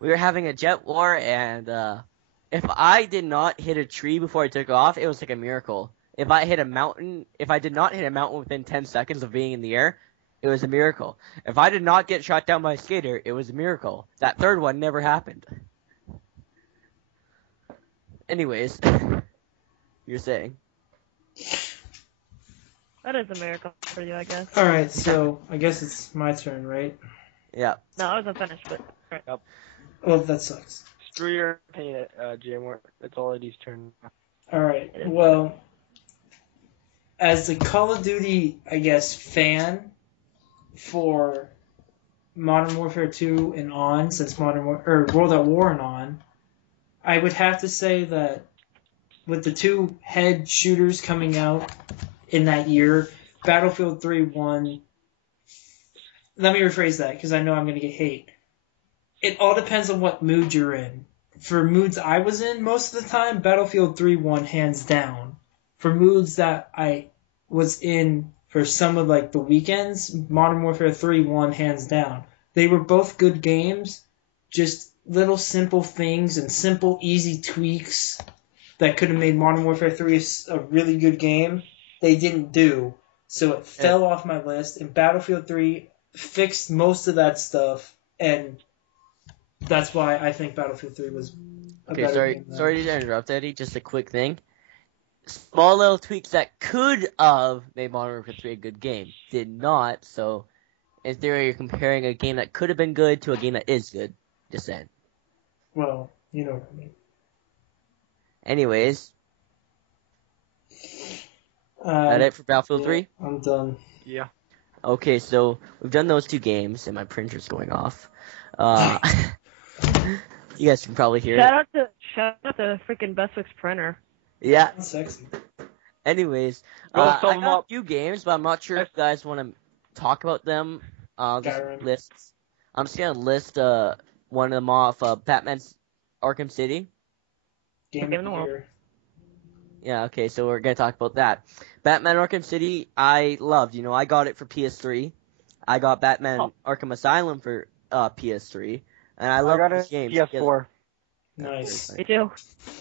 We were having a jet war, and if I did not hit a tree before I took off, it was like a miracle. If I did not hit a mountain within 10 seconds of being in the air, it was a miracle. If I did not get shot down by a Skater, it was a miracle. That third one never happened. Anyways, you're saying? That is a miracle for you, I guess. Alright, so I guess it's my turn, right? Yeah. No, I wasn't finished, but... Right. Yep. Well, that sucks. Screw your opinion, Jaymore. It's all Eddie's turn. Alright, well, as a Call of Duty, I guess, fan for Modern Warfare 2 and on, since World at War and on, I would have to say that with the two head shooters coming out in that year, Battlefield 3 won. Let me rephrase that, because I know I'm going to get hate. It all depends on what mood you're in. For moods I was in most of the time, Battlefield 3 won hands down. For moods that I was in for some of like the weekends, Modern Warfare 3 won hands down. They were both good games, just little simple things and simple, easy tweaks that could have made Modern Warfare 3 a really good game. They didn't do, so it fell off my list, and Battlefield 3 fixed most of that stuff, and that's why I think Battlefield 3 was a better game. Sorry to interrupt, Eddie, just a quick thing. Small little tweaks that could have made Modern Warfare 3 a good game did not, so in theory you're comparing a game that could have been good to a game that is good. Just saying. Well, you know what I mean. Anyways, that it for Battlefield yeah, 3? I'm done. Yeah. Okay, so we've done those 2 games, and my printer's going off. You guys can probably hear it. Shout out to freaking Bestwick's printer. Yeah. Sexy. Anyways, Go I sum 'em got a up. few games, but I'm not sure if you guys want to talk about them. I'm just gonna list one of them off. Batman's Arkham City. Game of the Year. Yeah, okay, so we're gonna talk about that. Batman Arkham City, I loved. I got it for PS3. I got Batman Arkham Asylum for PS3, and I love got these it games. PS4. Nice. Me too.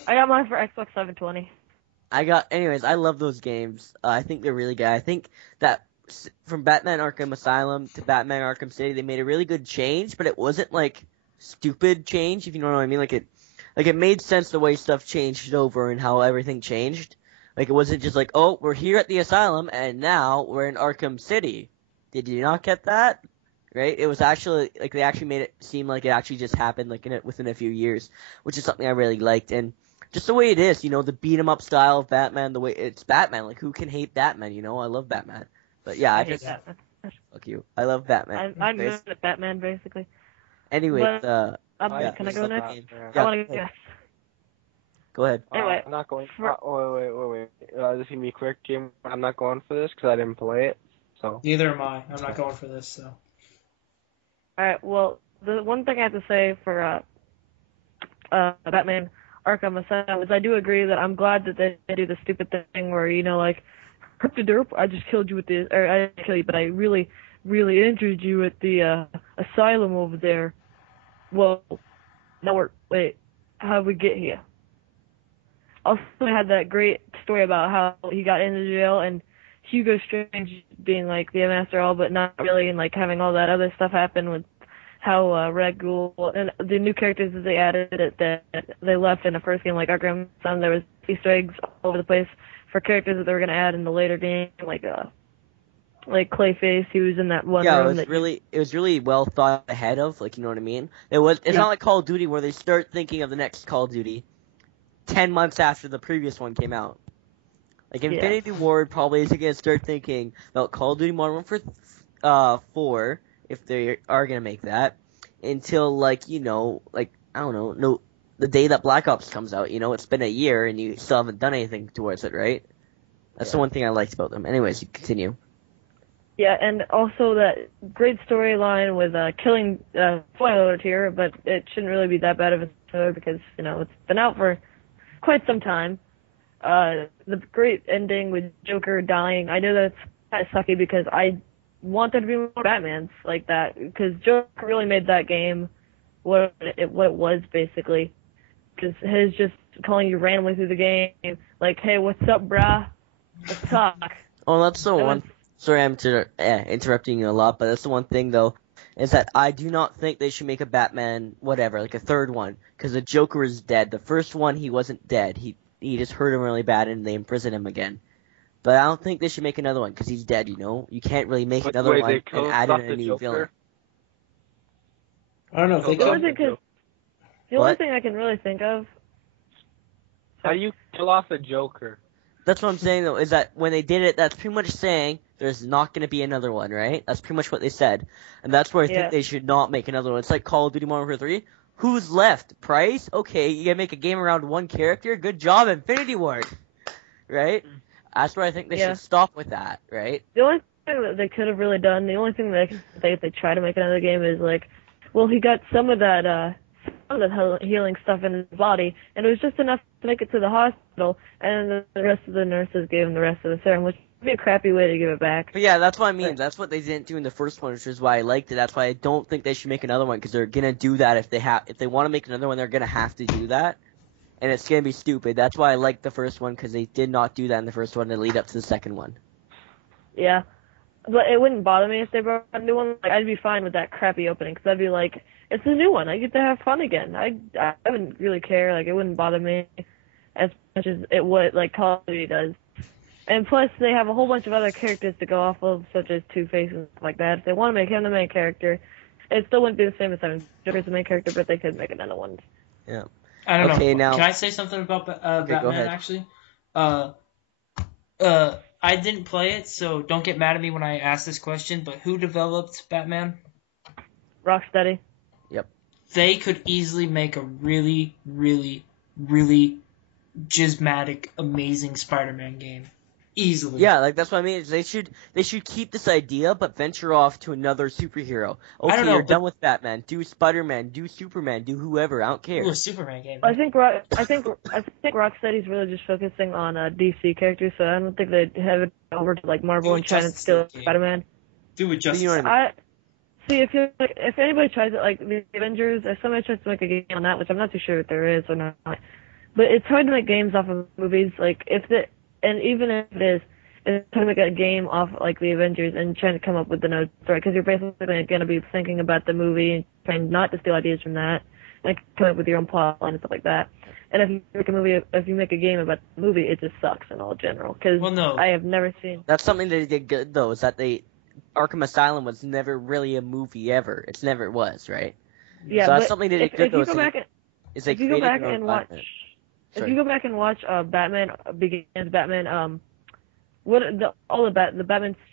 I got mine for Xbox 720. Anyways, I love those games. I think they're really good. I think that from Batman Arkham Asylum to Batman Arkham City, they made a really good change, but it wasn't like stupid change, if you know what I mean. Like it made sense the way stuff changed over and how everything changed. Like it wasn't just like, oh, we're here at the asylum and now we're in Arkham City. Did you not get that? Right? It was actually like they actually made it seem like it actually just happened like within a few years, which is something I really liked. And just the way it is, the beat 'em up style of Batman, the way it's Batman. Like who can hate Batman? I love Batman. But yeah, I hate Batman. Fuck you. I love Batman. I'm mad at Batman basically. Anyways, But, yeah, can I go next? Yeah, I want to guess. Go ahead. Anyway, I'm not going. for- Wait. This is gonna be quick, Jim. I'm not going for this because I didn't play it. So. Neither am I. I'm not going for this, so. Alright, well, the one thing I have to say for Batman Arkham Asylum is I do agree that I'm glad that they do the stupid thing where, like, herp de derp, I just killed you with this, or I didn't kill you, but I really, really injured you at the asylum over there. Well, wait, how'd we get here? Also, I had that great story about how he got into jail and Hugo Strange being like the master all but not really, and like having all that other stuff happen with how Red Ghoul and the new characters that they added that they left in the first game, like Arkham Sun, there was Easter eggs all over the place for characters that they were going to add in the later game, like Clayface, he was in that one room. It was really well thought ahead of, like, you know what I mean? It's not like Call of Duty where they start thinking of the next Call of Duty 10 months after the previous one came out. Like, Infinity Ward probably isn't going to start thinking about Call of Duty Modern Warfare 4, if they are going to make that, until, like, I don't know, the day that Black Ops comes out, it's been a year and you still haven't done anything towards it, right? That's the one thing I liked about them. Anyways, you continue. Yeah, and also that great storyline with killing, spoiler alert here, but it shouldn't really be that bad of a spoiler because, it's been out for quite some time. The great ending with Joker dying, I know that's kind of sucky because I want there to be more Batmans like that, because Joker really made that game what it was, basically. Because his just calling you randomly through the game, like, hey, what's up, brah? Let's talk. Oh, that's the one. Sorry, I'm interrupting you a lot, but that's the one thing, though, is that I do not think they should make a Batman, whatever, like a third one, because the Joker is dead. The first one, he wasn't dead. He just hurt him really bad, and they imprisoned him again. But I don't think they should make another one, because he's dead, You can't really make another one and add in a new villain. I don't know if they could. The only thing I can really think of... How do you kill off the Joker? That's what I'm saying, though, is that when they did it, that's pretty much saying there's not going to be another one, right? That's pretty much what they said. And that's where I think they should not make another one. It's like Call of Duty Modern Warfare 3. Who's left? Price? Okay, you got to make a game around one character? Good job, Infinity Ward. Right? That's where I think they should stop with that, right? The only thing that they could have really done, the only thing that if they try to make another game is like, well, he got some of that healing stuff in his body, and it was just enough to make it to the hospital, and the rest of the nurses gave him the rest of the serum, which would be a crappy way to give it back. But yeah, that's what I mean. That's what they didn't do in the first one, which is why I liked it. That's why I don't think they should make another one, because they're gonna do that if they want to make another one, they're gonna have to do that, and it's gonna be stupid. That's why I liked the first one, because they did not do that in the first one to lead up to the second one. Yeah, but it wouldn't bother me if they brought a new one. Like, I'd be fine with that crappy opening, because I'd be like, it's a new one. I get to have fun again. I wouldn't really care. Like, it wouldn't bother me as much as it would, like, Call of Duty does. And plus, they have a whole bunch of other characters to go off of, such as Two-Face and stuff like that. If they want to make him the main character, it still wouldn't be the same as having Joker as the main character, but they could make another one. Yeah. I don't Okay, know. now- Can I say something about go Batman, ahead. actually? I didn't play it, so don't get mad at me when I ask this question, but who developed Batman? Rocksteady. They could easily make a really, really, really gizmatic, amazing Spider-Man game. Easily. Yeah, like that's what I mean. Is they should keep this idea, but venture off to another superhero. Okay, I don't know, you're but- done with Batman. Do Spider-Man. Do Superman. Do whoever. I don't care. Ooh, a Superman game. I think Rocksteady's really just focusing on DC characters, so I don't think they'd have it over to like Marvel Do and try and Justice steal League game. Spider-Man. Do with Justice You know what I League. mean? See if anybody tries it, like the Avengers, if somebody tries to make a game on that, which I'm not too sure if there is or not, but it's hard to make games off of movies. Like and even if it is, it's hard to make a game off like the Avengers and trying to come up with the no story, because you're basically going to be thinking about the movie and trying not to steal ideas from that, and come up with your own plot line and stuff like that. And if you make a game about the movie, it just sucks in all general. Because Well, no. I have never seen. That's something they did good though. Is that Arkham Asylum was never really a movie ever. It's never was, right? Yeah, so that's but something they did if good though. you go back and Is they if you go created back their own and watch, content. if Sorry. you go back and watch Batman Begins, the Batman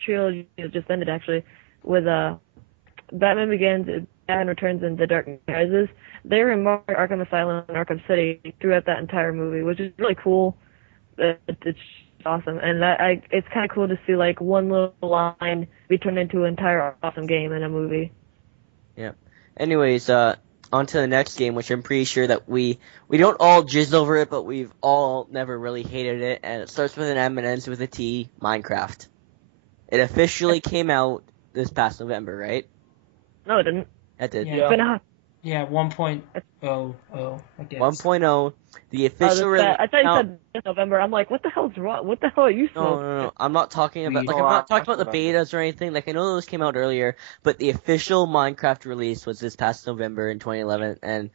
trilogy that just ended actually with Batman Begins, Batman Returns, and The Dark Knight Rises. They remarked Arkham Asylum and Arkham City throughout that entire movie, which is really cool. It's awesome, and it's kind of cool to see like one little line be turned into an entire awesome game in a movie. Anyways, on to the next game, which I'm pretty sure that we don't all jizz over it, but we've all never really hated it, and it starts with an M and ends with a T, Minecraft. It officially came out this past November, right? No, it didn't. That did. Yeah. It's been out. Yeah, 1.00, I guess. 1.0, the official release. I thought you said this November. I'm like, what the hell's wrong? What the hell are you smoking? No. I'm not talking about We- I'm not talking about the Oh, betas or anything. Like I know those came out earlier, but the official Minecraft release was this past November in 2011, and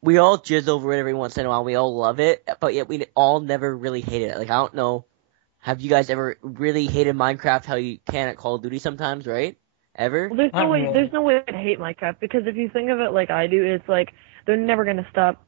we all jizz over it every once in a while. We all love it, but yet we all never really hated it. Like I don't know, have you guys ever really hated Minecraft? How you can at Call of Duty sometimes, right? Ever? Well, Not really. there's no way to hate Minecraft, because if you think of it like I do, it's like they're never gonna stop.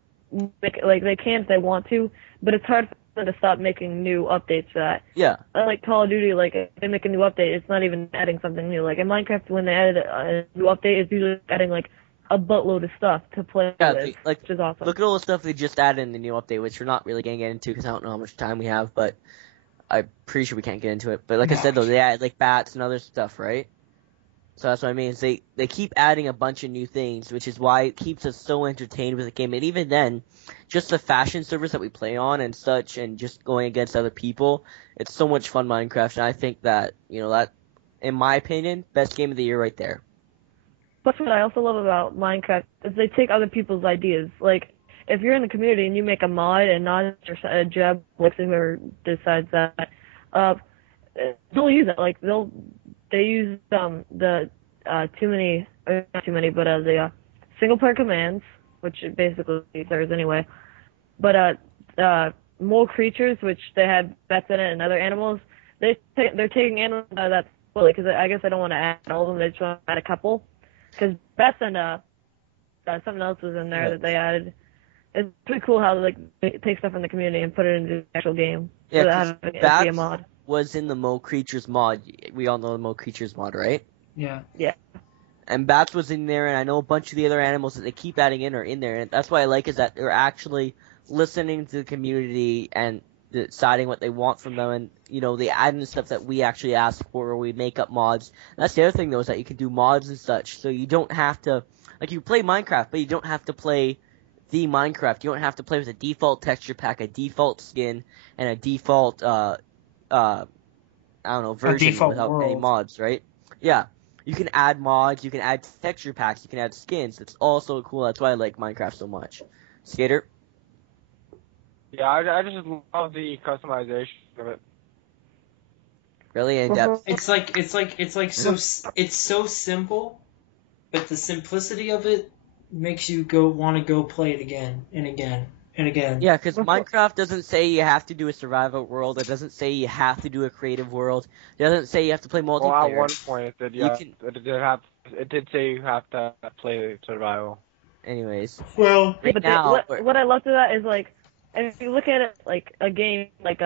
Like they can if they want to, but it's hard for them to stop making new updates for that. Yeah. Like Call of Duty, like if they make a new update, it's not even adding something new. Like in Minecraft, when they added a new update, it's usually adding like a buttload of stuff to play Yeah, with, like which is awesome. look at all the stuff they just added in the new update, which we're not really gonna get into because I don't know how much time we have, but I'm pretty sure we can't get into it. But like I said though, they added like bats and other stuff, right? So that's what I mean. Is they keep adding a bunch of new things, which is why it keeps us so entertained with the game. And even then, just the fashion servers that we play on and such, and just going against other people, it's so much fun, Minecraft. And I think that that, in my opinion, best game of the year right there. Plus, what I also love about Minecraft is they take other people's ideas. Like, if you're in the community and you make a mod and not a job, like whoever decides that, they'll use it. Like, they use the single player commands, which basically serves anyway. But mole creatures, which they have bats in it and other animals, they're taking animals out of that fully, because I guess I don't want to add all of them. They just want to add a couple. Because bats and something else was in there that they added. It's pretty cool how they take stuff from the community and put it into the actual game. Yeah, without having it be a bats mod. was in the Mole Creatures mod. We all know the Mole Creatures mod, right? Yeah. And bats was in there, and I know a bunch of the other animals that they keep adding in are in there. And that's what I like, is that they're actually listening to the community and deciding what they want from them, and they add in stuff that we actually ask for, or we make up mods. And that's the other thing though, is that you can do mods and such, so you don't have to, like, you play Minecraft, but you don't have to play the Minecraft. You don't have to play with a default texture pack, a default skin, and a default version default without world. any mods, right? Yeah. You can add mods, you can add texture packs, you can add skins. It's all so cool. That's why I like Minecraft so much. Skater? Yeah, I just love the customization of it. Really in depth. It's so simple, but the simplicity of it makes you want to go play it again and again and again. Yeah, because Minecraft doesn't say you have to do a survival world. It doesn't say you have to do a creative world. It doesn't say you have to play multiplayer. Well, at one point it did. You Yeah, can- it did say you have to play survival. anyways. Well, Right But now, what I love to that is like, if you look at it like a game like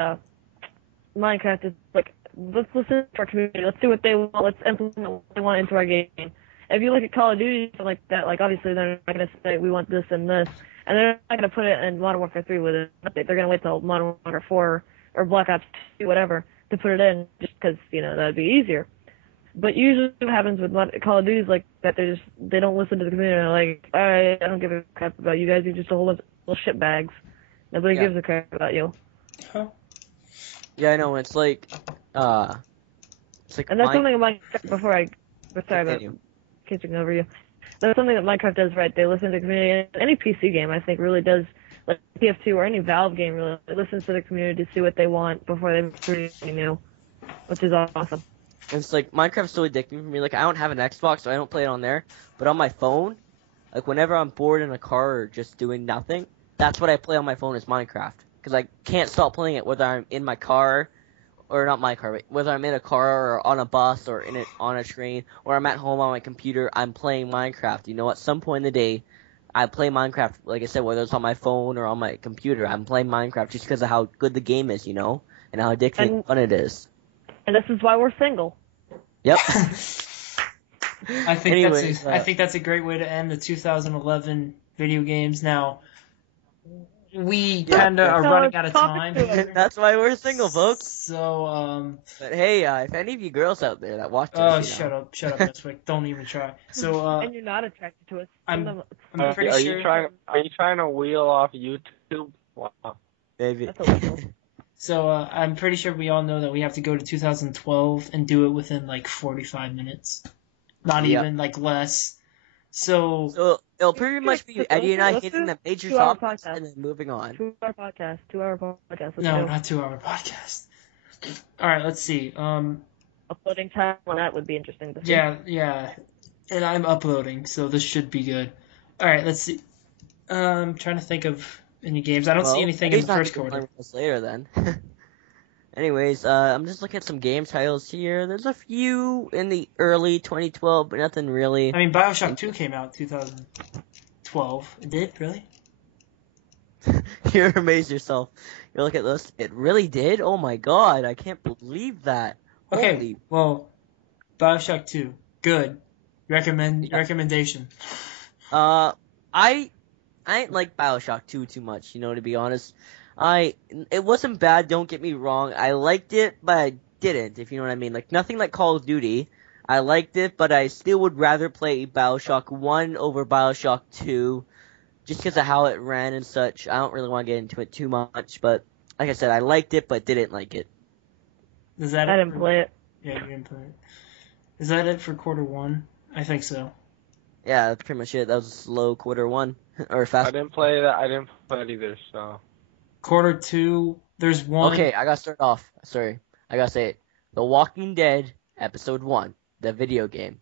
Minecraft is like, let's listen to our community, let's do what they want, let's implement what they want into our game. If you look at Call of Duty something like that, like obviously they're not gonna say we want this and this, and they're not gonna put it in Modern Warfare 3 with it. They're gonna wait till Modern Warfare 4 or Black Ops 2, whatever, to put it in, just because that'd be easier. But usually what happens with Call of Duty is like that they don't listen to the community. They're like, alright, I don't give a crap about you guys. You're just a whole bunch of little shit bags. Nobody gives a crap about you. Huh? yeah, I know it's like, And that's something like sorry about catching over you. That's something that Minecraft does right. They listen to the community. Any PC game, I think, really does, like TF2 or any Valve game, really listens to the community to see what they want before they produce anything new, which is awesome. It's like Minecraft's so addicting for me. Like I don't have an Xbox, so I don't play it on there. But on my phone, like whenever I'm bored in a car or just doing nothing, that's what I play on my phone is Minecraft. Because I can't stop playing it whether I'm in my car, or not my car, but whether I'm in a car or on a bus or on a train or I'm at home on my computer, I'm playing Minecraft. At some point in the day, I play Minecraft. Like I said, whether it's on my phone or on my computer, I'm playing Minecraft just because of how good the game is, and how addicting and fun it is. And this is why we're single. Yep. I think that's a great way to end the 2011 video games. Now, we kind of are running out of time. That's why we're single, folks. So, But hey, if any of you girls out there that watch this, oh, shut up, Neswick. Don't even try. So, and you're not attracted to us. I'm pretty sure. Are you trying to wheel off YouTube? Wow. Maybe. That's illegal. So, I'm pretty sure we all know that we have to go to 2012 and do it within like 45 minutes. Not even, like less. So it'll pretty much be Eddie and I hitting the major topics and then moving on. 2-hour podcast. 2-hour podcast. No, not 2-hour podcast. All right, let's see. Uploading time on that would be interesting to see. Yeah. And I'm uploading, so this should be good. All right, let's see. I'm trying to think of any games. I don't see anything in the first quarter. Later then. Anyways, I'm just looking at some game titles here. There's a few in the early 2012, but nothing really. I mean, BioShock 2 came out 2012. It did? Really? You're amazed yourself. You look at this. It really did? Oh my god, I can't believe that. Okay, well, BioShock 2. Good. Recommendation. I ain't like BioShock 2 too much, to be honest. It wasn't bad, don't get me wrong. I liked it, but I didn't, if you know what I mean. Like, nothing like Call of Duty. I liked it, but I still would rather play BioShock 1 over BioShock 2, just because of how it ran and such. I don't really want to get into it too much, but like I said, I liked it, but didn't like it. I didn't play it. Yeah, you didn't play it. Is that it for quarter one? I think so. Yeah, that's pretty much it. That was a slow quarter one. Or fast. I didn't play that. I didn't play it either, so. Quarter two, there's one. Okay, I gotta start off. Sorry. I gotta say it. The Walking Dead, episode 1. The video game.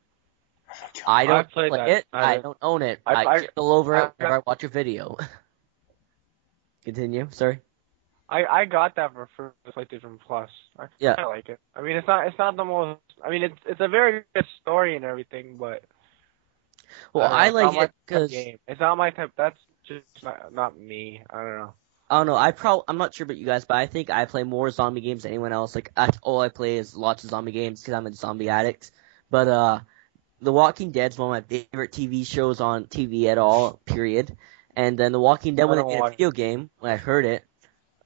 I don't play it. I don't own it. I chill over it whenever I watch a video. Continue. Sorry. I got that for PlayStation Plus. I like it. I mean, it's not the most. I mean, it's a very good story and everything, but. Well, I like it because it's not my type. That's just not me. I don't know. I don't know. I'm not sure about you guys, but I think I play more zombie games than anyone else. Like, all I play is lots of zombie games because I'm a zombie addict. But The Walking Dead's one of my favorite TV shows on TV at all. Period. And then The Walking Dead, when I made a video game, when I heard it,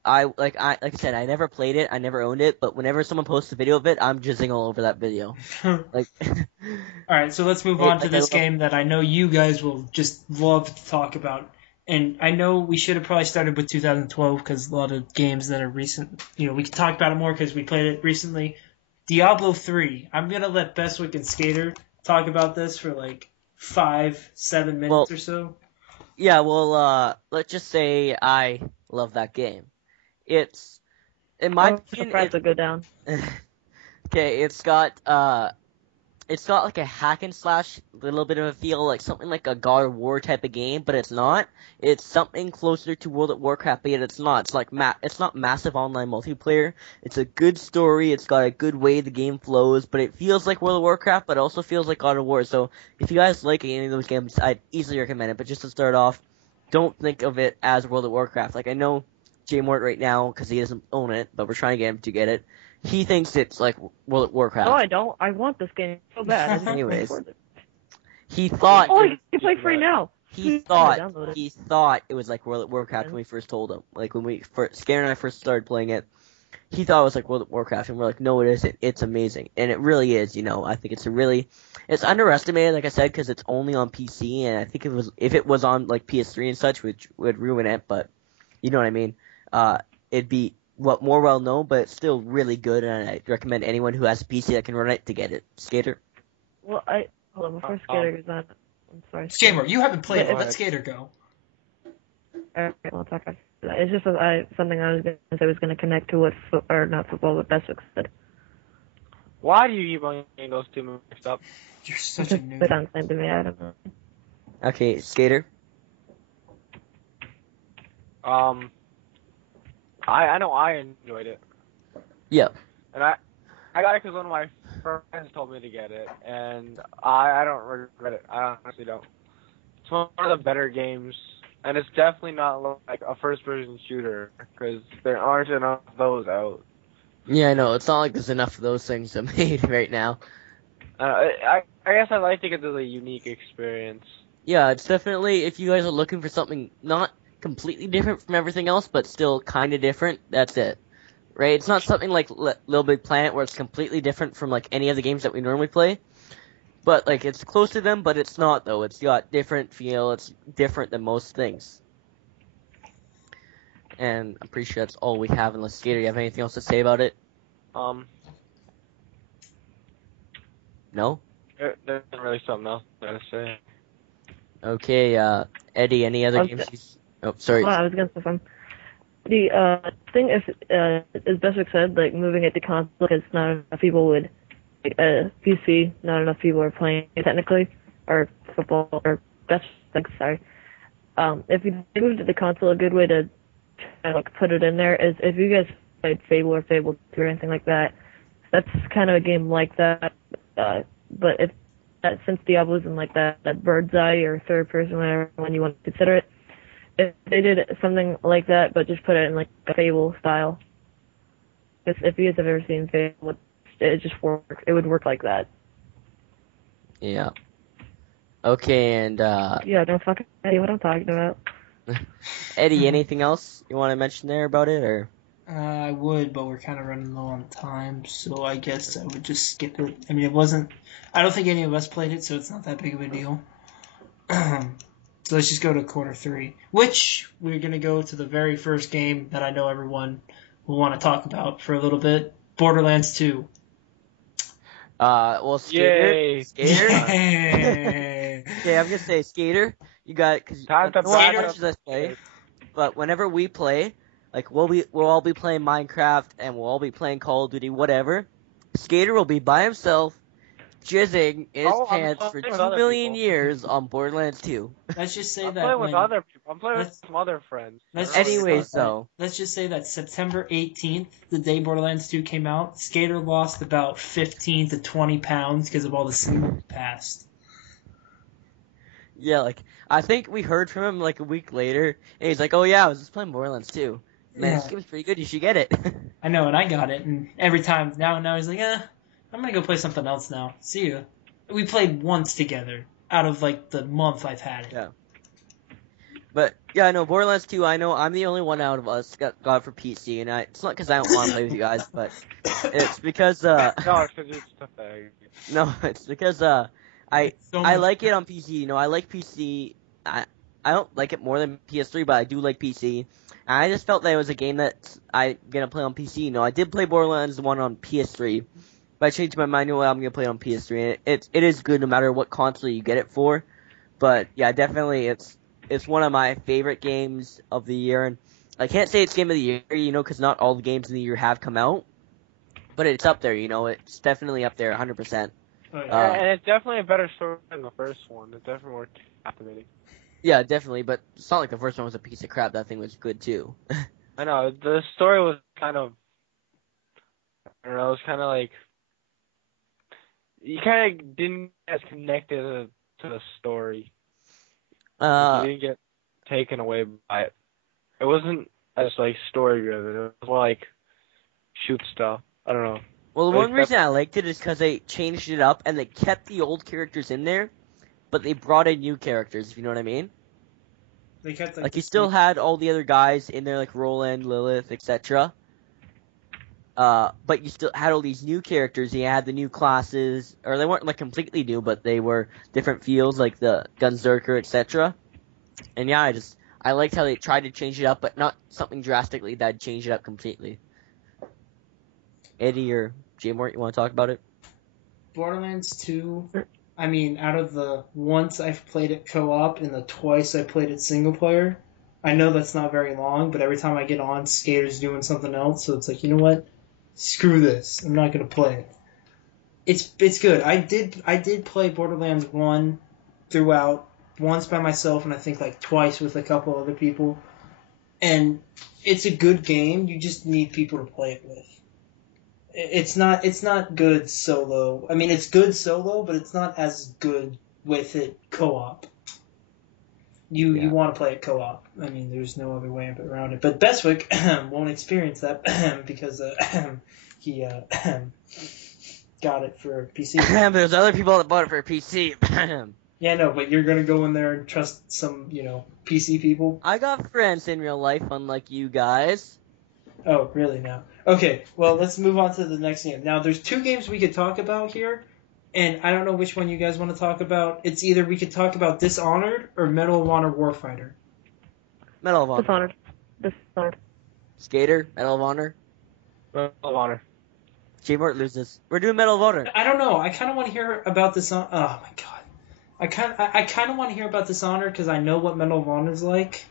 like I said, I never played it, I never owned it, but whenever someone posts a video of it, I'm jizzing all over that video. Like, all right, so let's move on to this game that I know you guys will just love to talk about. And I know we should have probably started with 2012 because a lot of games that are recent, we can talk about it more because we played it recently. Diablo 3. I'm going to let Bestwick and Skater talk about this for like 5-7 minutes or so. Yeah, well, let's just say I love that game. It's, in my opinion, surprised to go down. Okay, it's got it's got like a hack and slash, little bit of a feel like something like a God of War type of game, but it's not. It's something closer to World of Warcraft, but yet it's not. It's like it's not massive online multiplayer. It's a good story. It's got a good way the game flows, but it feels like World of Warcraft, but it also feels like God of War. So if you guys like any of those games, I'd easily recommend it. But just to start off, don't think of it as World of Warcraft. Like I know J Mort right now because he doesn't own it, but we're trying to get him to get it. He thinks it's like World of Warcraft. No, I don't. I want this game so bad. Anyways, he thought. Oh, you can play free now. He thought it was like World of Warcraft when we first told him. Like when Scanner and I first started playing it, he thought it was like World of Warcraft, and we're like, no, it isn't. It's amazing, and it really is. I think it's underestimated, like I said, because it's only on PC, and I think if it was on like PS3 and such, which would ruin it, but you know what I mean. It'd be more well known, but it's still really good, and I recommend anyone who has a PC that can run it to get it. Skater? Well, hold on, before Skater goes on, I'm sorry. Skater, you haven't played it. Let Skater go. Alright, we'll talk after that. It's just something I was going to say was going to connect to what not football, what Beswick said. Why do you keep getting those two mixed up? You're such a noob. It sounds the same to me, I don't know. Okay, Skater? I know I enjoyed it. Yeah. And I got it because one of my friends told me to get it, and I don't regret it. I honestly don't. It's one of the better games, and it's definitely not like a first-person shooter, because there aren't enough of those out. Yeah, I know. It's not like there's enough of those things made right now. I guess I'd like to get to the unique experience. Yeah, it's definitely, if you guys are looking for something not completely different from everything else, but still kind of different, that's it. Right? It's not something like Little Big Planet where it's completely different from like any of the games that we normally play. But like it's close to them, but it's not though. It's got different feel. It's different than most things. And I'm pretty sure that's all we have. Unless Skater, you have anything else to say about it? No? There's really something else to say. Okay, Eddie, any other games? Oh, sorry. Well, I was going to say something. The thing is, as Beswick said, like moving it to console because not enough people would, PC, not enough people are playing it technically, or football, or Beswick, sorry. If you moved it to console, a good way to like put it in there is if you guys played Fable or Fable 2 or anything like that, that's kind of a game like that. But if since Diablo isn't like that bird's eye or third person, whatever one you want to consider it, if they did something like that, but just put it in like a Fable style. If you guys have ever seen Fable, it just work. It would work like that. Yeah. Okay, and yeah, don't fucking know what I'm talking about. Eddie, anything else you want to mention there about it, or? I would, but we're kind of running low on time, so I guess I would just skip it. I mean, I don't think any of us played it, so it's not that big of a deal. So let's just go to quarter 3, which we're going to go to the very first game that I know everyone will want to talk about for a little bit, Borderlands 2. Well, Skater. Yay. Skater. Okay, I'm gonna say Skater. You got because let's play. But whenever we play, like we'll all be playing Minecraft and we'll all be playing Call of Duty, whatever. Skater will be by himself, jizzing in his pants for 2 million years on Borderlands 2. Let's just say I'm playing with other people. I'm playing with some other friends. Anyways, though. Let's just say that September 18th, the day Borderlands 2 came out, Skater lost about 15 to 20 pounds because of all the sleep passed. Yeah, like, I think we heard from him like a week later, and he's like, oh yeah, I was just playing Borderlands 2. Man, this game's pretty good, you should get it. I know, and I got it, and every time, now he's like, I'm gonna go play something else now. See ya. We played once together, out of, like, the month I've had it. Yeah. But, yeah, I know, Borderlands 2, I know I'm the only one out of us got it for PC, and it's not because I don't want to play with you guys, but it's because, No, it's because it's pathetic. No, it's because, I like it on PC, you know, I like PC, I don't like it more than PS3, but I do like PC, and I just felt that it was a game that I'm gonna play on PC, you know, I did play Borderlands 1 on PS3, but I changed my mind, you know what, I'm gonna play it on PS3, and it is good no matter what console you get it for, but, yeah, definitely, it's one of my favorite games of the year, and I can't say it's game of the year, you know, because not all the games of the year have come out, but it's up there, you know, it's definitely up there, 100%. Oh, yeah. And it's definitely a better story than the first one. It's definitely more captivating. Yeah, definitely, but it's not like the first one was a piece of crap. That thing was good too. I know, the story was kind of, I don't know, it was kind of like, you kind of didn't get as connected to the story. You didn't get taken away by it. It wasn't as, like, story-driven. It was more like, shoot stuff. I don't know. Well, the Like one reason I liked it is because they changed it up and they kept the old characters in there, but they brought in new characters, if you know what I mean. They kept Like, you still had all the other guys in there, like Roland, Lilith, etc. But you still had all these new characters. You had the new classes, or they weren't like completely new, but they were different fields, like the Gunzerker, etc. And yeah, I liked how they tried to change it up, but not something drastically that'd change it up completely. Eddie or J-Mort, you want to talk about it? Borderlands 2, I mean, out of the once I've played it co-op and the twice I played it single player, I know that's not very long, but every time I get on, Skater's doing something else, so it's like, you know what? Screw this. I'm not going to play it. It's good. I did play Borderlands 1 throughout, once by myself and I think like twice with a couple other people. And it's a good game, you just need people to play it with. It's not good solo. I mean, it's good solo, but it's not as good with it co-op. You want to play it co-op. I mean, there's no other way around it. But Beswick won't experience that because he got it for PC. There's other people that bought it for a PC. Yeah, no, but you're gonna go in there and trust some, PC people. I got friends in real life, unlike you guys. Oh, really now? Okay, well, let's move on to the next game. Now, there's two games we could talk about here, and I don't know which one you guys want to talk about. It's either we could talk about Dishonored or Medal of Honor Warfighter. Medal of Honor. Dishonored. Skater, Medal of Honor. Medal of Honor. J-Mort loses. We're doing Medal of Honor. I don't know. I kind of want to hear about Dishonored. Oh, my God. I kind of want to hear about Dishonored because I know what Medal of Honor is like.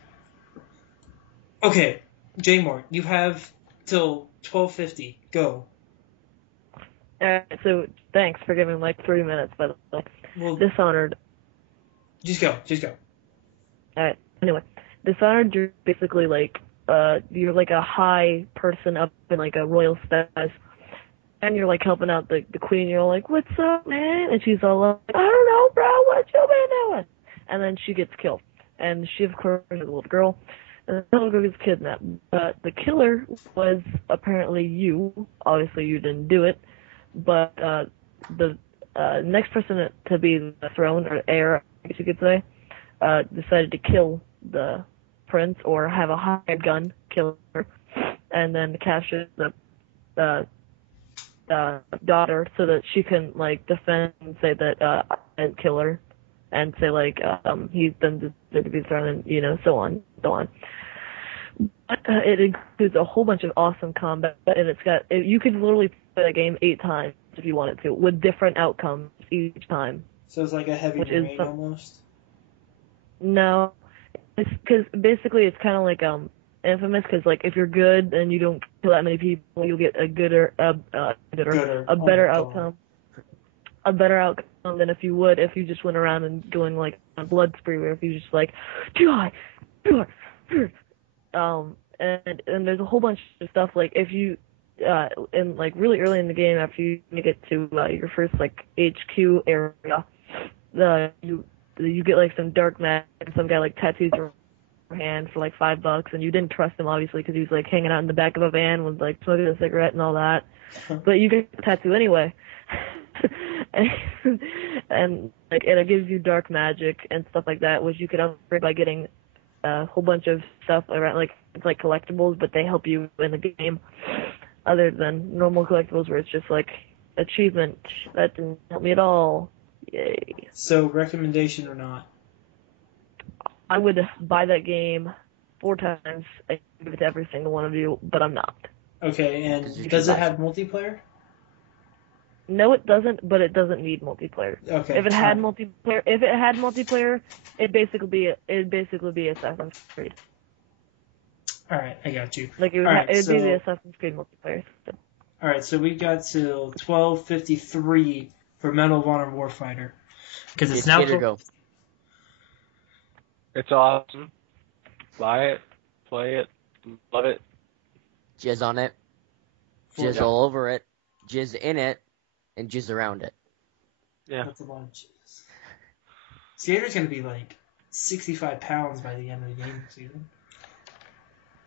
Okay, J-Mort, you have till 12:50. Go. So thanks for giving like 3 minutes, by the way. Well, Dishonored. Just go. Alright, anyway. Dishonored, you're basically like, you're like a high person up in like a royal status, and you're like helping out the queen, you're like, what's up, man? And she's all like, I don't know, bro, what you been doing? And then she gets killed. And she, of course, is a little girl. And the little girl gets kidnapped. But the killer was apparently you. Obviously, you didn't do it. But the next person to be the throne, or heir, I guess you could say, decided to kill the prince, or have a hired gun kill her, and then capture the daughter so that she can, like, defend and say that I didn't kill her, and say, like, he's done deserve to be thrown, and, so on, so on. But it includes a whole bunch of awesome combat, and you could literally play the game 8 times if you wanted to, with different outcomes each time. So it's like a heavy rain almost? No. It's because basically it's kind of like Infamous, because like if you're good and you don't kill that many people, you'll get a better outcome. A better outcome than if you just went around and going like a blood spree, where if you just like, and there's a whole bunch of stuff, like if you in like really early in the game, after you get to your first like HQ area, you get like some dark magic, and some guy like tattoos your hand for like $5, and you didn't trust him obviously because he was like hanging out in the back of a van with like smoking a cigarette and all that, but you get the tattoo anyway. and like it gives you dark magic and stuff like that, which you could upgrade by getting a whole bunch of stuff around, like it's like collectibles, but they help you in the game other than normal collectibles where it's just like achievement. That didn't help me at all. Yay. So recommendation or not? I would buy that game 4 times. I give it to every single one of you, but I'm not. Okay, and does it have multiplayer? No, it doesn't, but it doesn't need multiplayer. Okay. If it had multiplayer, it'd basically be Assassin's Creed. All right, I got you. Like it'd be the Assassin's Creed multiplayer system. All right, so we got till 12:53 for Medal of Honor Warfighter. Because it's It's now... Gator Go. It's awesome. Buy it, play it, love it. Jizz on it. Jizz all over it. Jizz in it. And jizz around it. Yeah. That's a lot of jizz. Skater's going to be like 65 pounds by the end of the game season.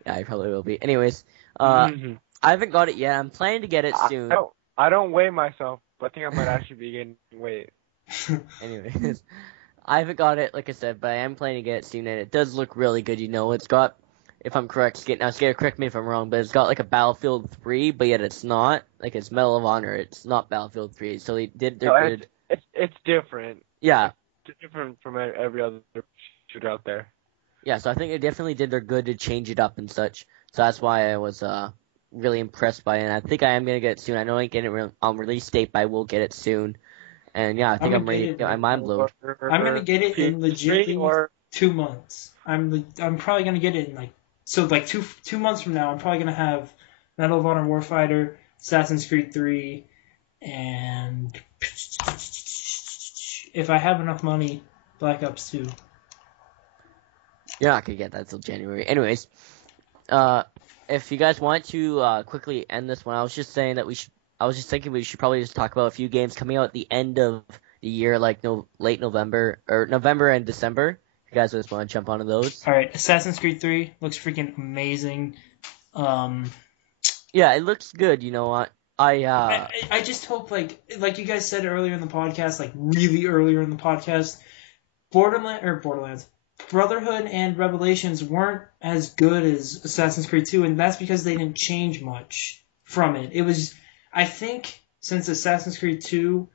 Yeah, I probably will be. Anyways, Mm-hmm. I haven't got it yet. I'm planning to get it soon. I don't weigh myself, but I think I might actually be getting weight. Anyways, I haven't got it, like I said, but I am planning to get it soon, and it does look really good. It's got, if I'm correct, Skater, correct me if I'm wrong, but it's got like a Battlefield 3, but yet it's not. Like, it's Medal of Honor. It's not Battlefield 3, so they did their good. It's different. Yeah. It's different from every other shooter out there. Yeah, so I think they definitely did their good to change it up and such. So that's why I was really impressed by it, and I think I am going to get it soon. I know I ain't getting it on release date, but I will get it soon. And yeah, I think I'm ready to get my mind blown. I'm going to get it in legitimately 2 months. I'm probably going to get it in like 2 months from now. I'm probably going to have Medal of Honor Warfighter, Assassin's Creed 3, and if I have enough money, Black Ops 2. You're not going to get that until January. Anyways, if you guys want to quickly end this one, I was just saying that I was just thinking we should probably just talk about a few games coming out at the end of the year, like late November or November and December. If you guys just want to jump onto those. All right, Assassin's Creed 3 looks freaking amazing. Yeah, it looks good. You know what? I just hope like you guys said earlier in the podcast, like really earlier in the podcast, Borderlands, Brotherhood and Revelations weren't as good as Assassin's Creed 2, and that's because they didn't change much from it. It was, I think, since Assassin's Creed 2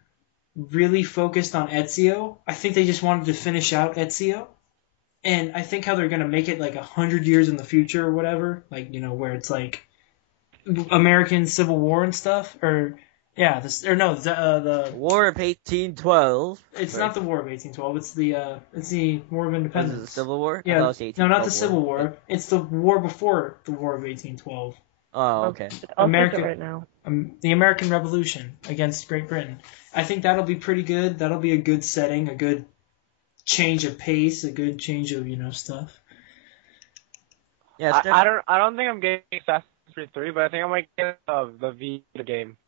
really focused on Ezio, I think they just wanted to finish out Ezio. And I think how they're going to make it like 100 years in the future or whatever, like, where it's like American Civil War and stuff, the War of 1812. It's not the War of 1812. It's the War of Independence. Is it the Civil War? Yeah, no, not the War. Civil War. It's the war before the War of 1812. Oh, okay. I'll America take it right now. The American Revolution against Great Britain. I think that'll be pretty good. That'll be a good setting, a good change of pace, a good change of stuff. Yeah, I don't think I'm getting Assassin's Creed 3, but I think I might get the Vita game.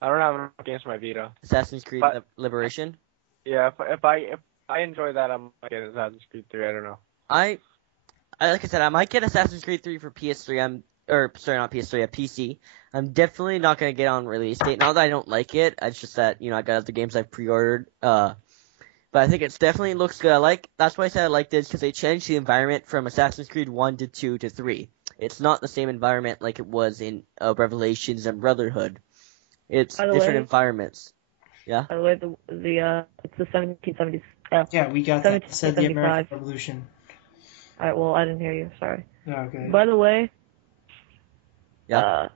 I don't have enough games for my Vita. Assassin's Creed Liberation. Yeah, if I enjoy that, I might get Assassin's Creed 3. I don't know. I like I said, I might get Assassin's Creed 3 for PS3. Not PS3, PC. I'm definitely not gonna get on release date. Not that I don't like it. It's just that I got other games I've pre-ordered. But I think it's definitely looks good. That's why I said I liked it, because they changed the environment from Assassin's Creed 1 to 2 to 3. It's not the same environment like it was in Revelations and Brotherhood. It's different environments. Yeah. By the way, it's the 1770s. Yeah, we got that. It said the American Revolution. All right. Well, I didn't hear you. Sorry. Okay. By the way. Yeah.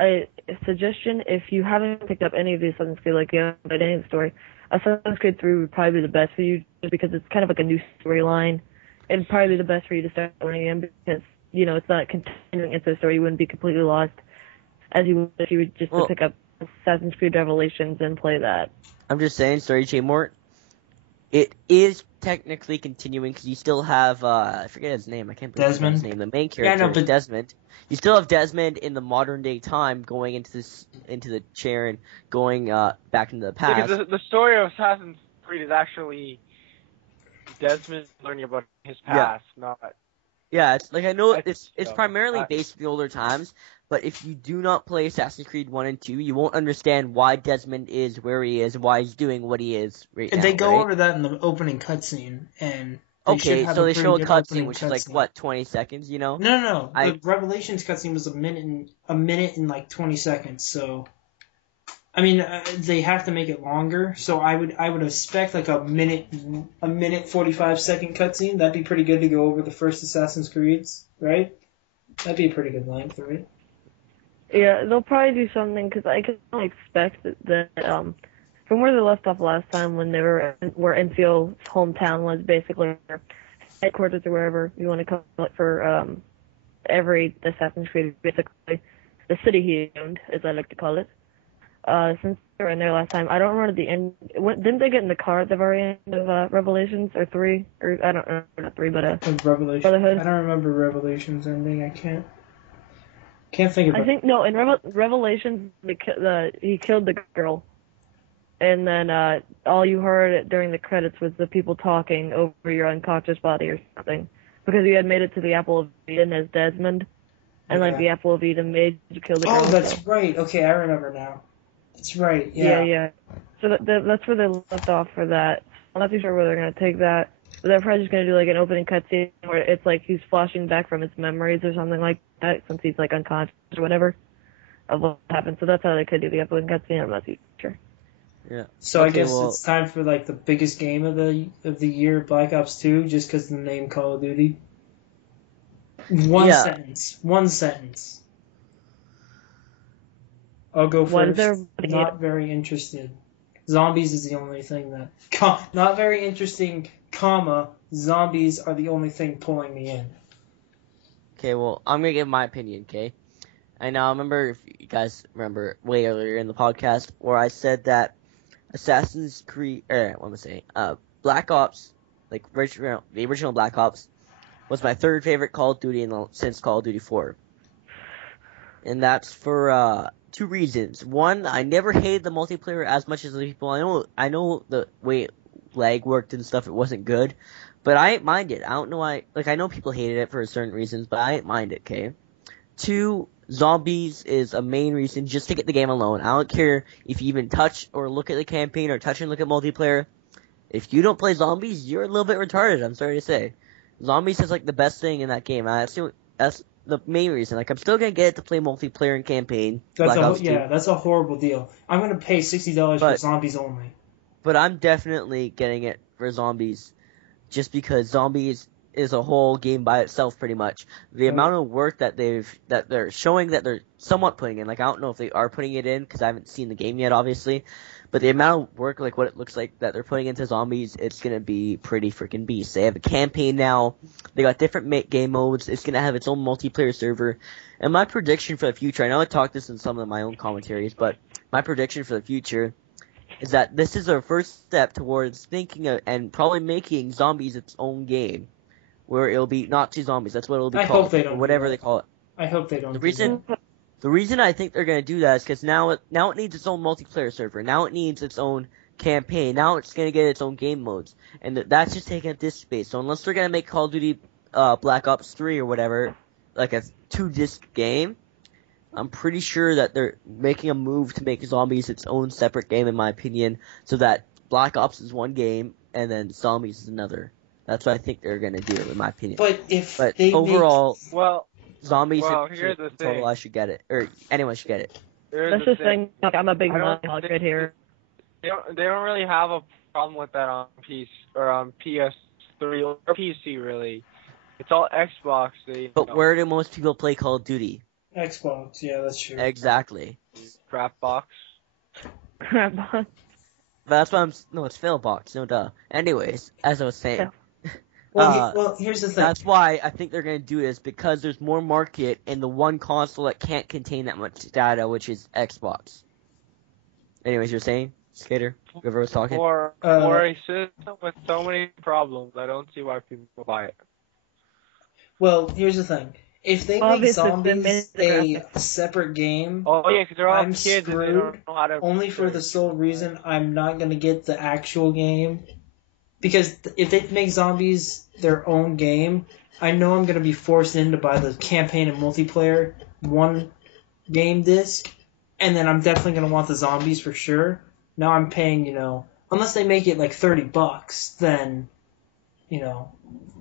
A suggestion: if you haven't picked up any of the Assassin's Creed, like you haven't read any of the story, Assassin's Creed 3 would probably be the best for you, just because it's kind of like a new storyline. It'd probably be the best for you to start learning in, because it's not continuing into the story. You wouldn't be completely lost as you would if you would just to pick up Assassin's Creed Revelations and play that. I'm just saying, sorry, J Mort. It is technically continuing, because you still have I forget his name. I can't believe his name. The main character, Desmond. You still have Desmond in the modern day time, going into the chair and going back into the past. Because the story of Assassin's Creed is actually Desmond learning about his past, not. Yeah, it's like I know it's primarily based in the older times, but if you do not play Assassin's Creed 1 and 2, you won't understand why Desmond is where he is and why he's doing what he is right now. They go over that in the opening cutscene, and they so they show a cutscene, which is like what, 20 seconds, No. The Revelations cutscene was a minute and like 20 seconds. So, I mean, they have to make it longer. So I would expect like a minute 45-second cutscene. That'd be pretty good to go over the first Assassin's Creeds, right? That'd be a pretty good length, right? Yeah, they'll probably do something, because I can only expect that from where they left off last time, when they were where Enzio's hometown was, basically their headquarters or wherever you want to call it for every Assassin's Creed, basically the city he owned, as I like to call it. since they were in there last time. I don't remember the end. Didn't they get in the car at the very end of Revelations or 3? Or I don't remember, not 3, but Revelation. Brotherhood. I don't remember Revelations ending. I can't think of it. I think no. In Revelations, he killed the girl, and then all you heard during the credits was the people talking over your unconscious body or something, because you had made it to the Apple of Eden as Desmond, and like the Apple of Eden made you kill the girl. Oh, that's right. Okay, I remember now. That's right. Yeah. Yeah. So that's where they left off for that. I'm not too sure where they're gonna take that. But they're probably just gonna do like an opening cutscene where it's like he's flashing back from his memories or something like that, since he's like unconscious or whatever of what happened. So that's how they could do the opening cutscene. I'm not too sure. Yeah. So I guess it's time for like the biggest game of the year, Black Ops 2, just because of the name Call of Duty. One sentence. I'll go first. Not very interested. Zombies is the only thing that... Not very interesting, zombies are the only thing pulling me in. Okay, well, I'm going to give my opinion, okay? I now remember, if you guys remember way earlier in the podcast, where I said that Assassin's Creed... Black Ops, like the original Black Ops, was my third favorite Call of Duty since Call of Duty 4. And that's for... 2 reasons. One, I never hated the multiplayer as much as the people. I know the way lag worked and stuff, it wasn't good, but I didn't mind it. I don't know why. Like, I know people hated it for certain reasons, but I didn't mind it. Okay. 2, zombies is a main reason just to get the game alone. I don't care if you even touch or look at the campaign or touch and look at multiplayer. If you don't play zombies, you're a little bit retarded. I'm sorry to say. Zombies is like the best thing in that game. That's the main reason. Like, I'm still gonna get it to play multiplayer and campaign. That's a horrible deal. I'm gonna pay $60 for zombies only. But I'm definitely getting it for zombies, just because zombies is a whole game by itself, pretty much. The amount of work that they're showing that they're somewhat putting in. Like, I don't know if they are putting it in because I haven't seen the game yet, obviously. But the amount of work, like what it looks like that they're putting into zombies, it's gonna be pretty freaking beast. They have a campaign now. They got different game modes. It's gonna have its own multiplayer server. And my prediction for the future, I know I talked this in some of my own commentaries, but my prediction for the future is that this is our first step towards thinking of, and probably making zombies its own game, where it'll be Nazi zombies. That's what it'll be called. I hope they don't. Or whatever they call it. I hope they don't. The reason I think they're going to do that is because now it needs its own multiplayer server. Now it needs its own campaign. Now it's going to get its own game modes. And that's just taking up this space. So unless they're going to make Call of Duty Black Ops 3 or whatever, like a 2-disc game, I'm pretty sure that they're making a move to make zombies its own separate game, in my opinion, so that Black Ops is one game and then zombies is another. That's what I think they're going to do, in my opinion. But overall... Zombies, here's the thing. Total, I should get it, or anyone should get it. That's just saying. Like, I'm a big hog right here. They don't really have a problem with that on PC or on PS3 or PC really. It's all Xbox. But where do most people play Call of Duty? Xbox, yeah, that's true. Exactly. Crap box. Crap box. But that's why it's Failbox, no duh. Anyways, as I was saying. Yeah. Well, here's the thing. That's why I think they're going to do this, because there's more market in the one console that can't contain that much data, which is Xbox. Anyways, you're saying, Skater? Whoever was talking? For a system with so many problems, I don't see why people buy it. Well, here's the thing. If they make zombies a separate game, because they're all I'm kids screwed, and they don't know how to only for the sole reason I'm not going to get the actual game. Because if they make zombies their own game, I know I'm going to be forced in to buy the campaign and multiplayer one game disc, and then I'm definitely going to want the zombies for sure. Now I'm paying, unless they make it like $30, then,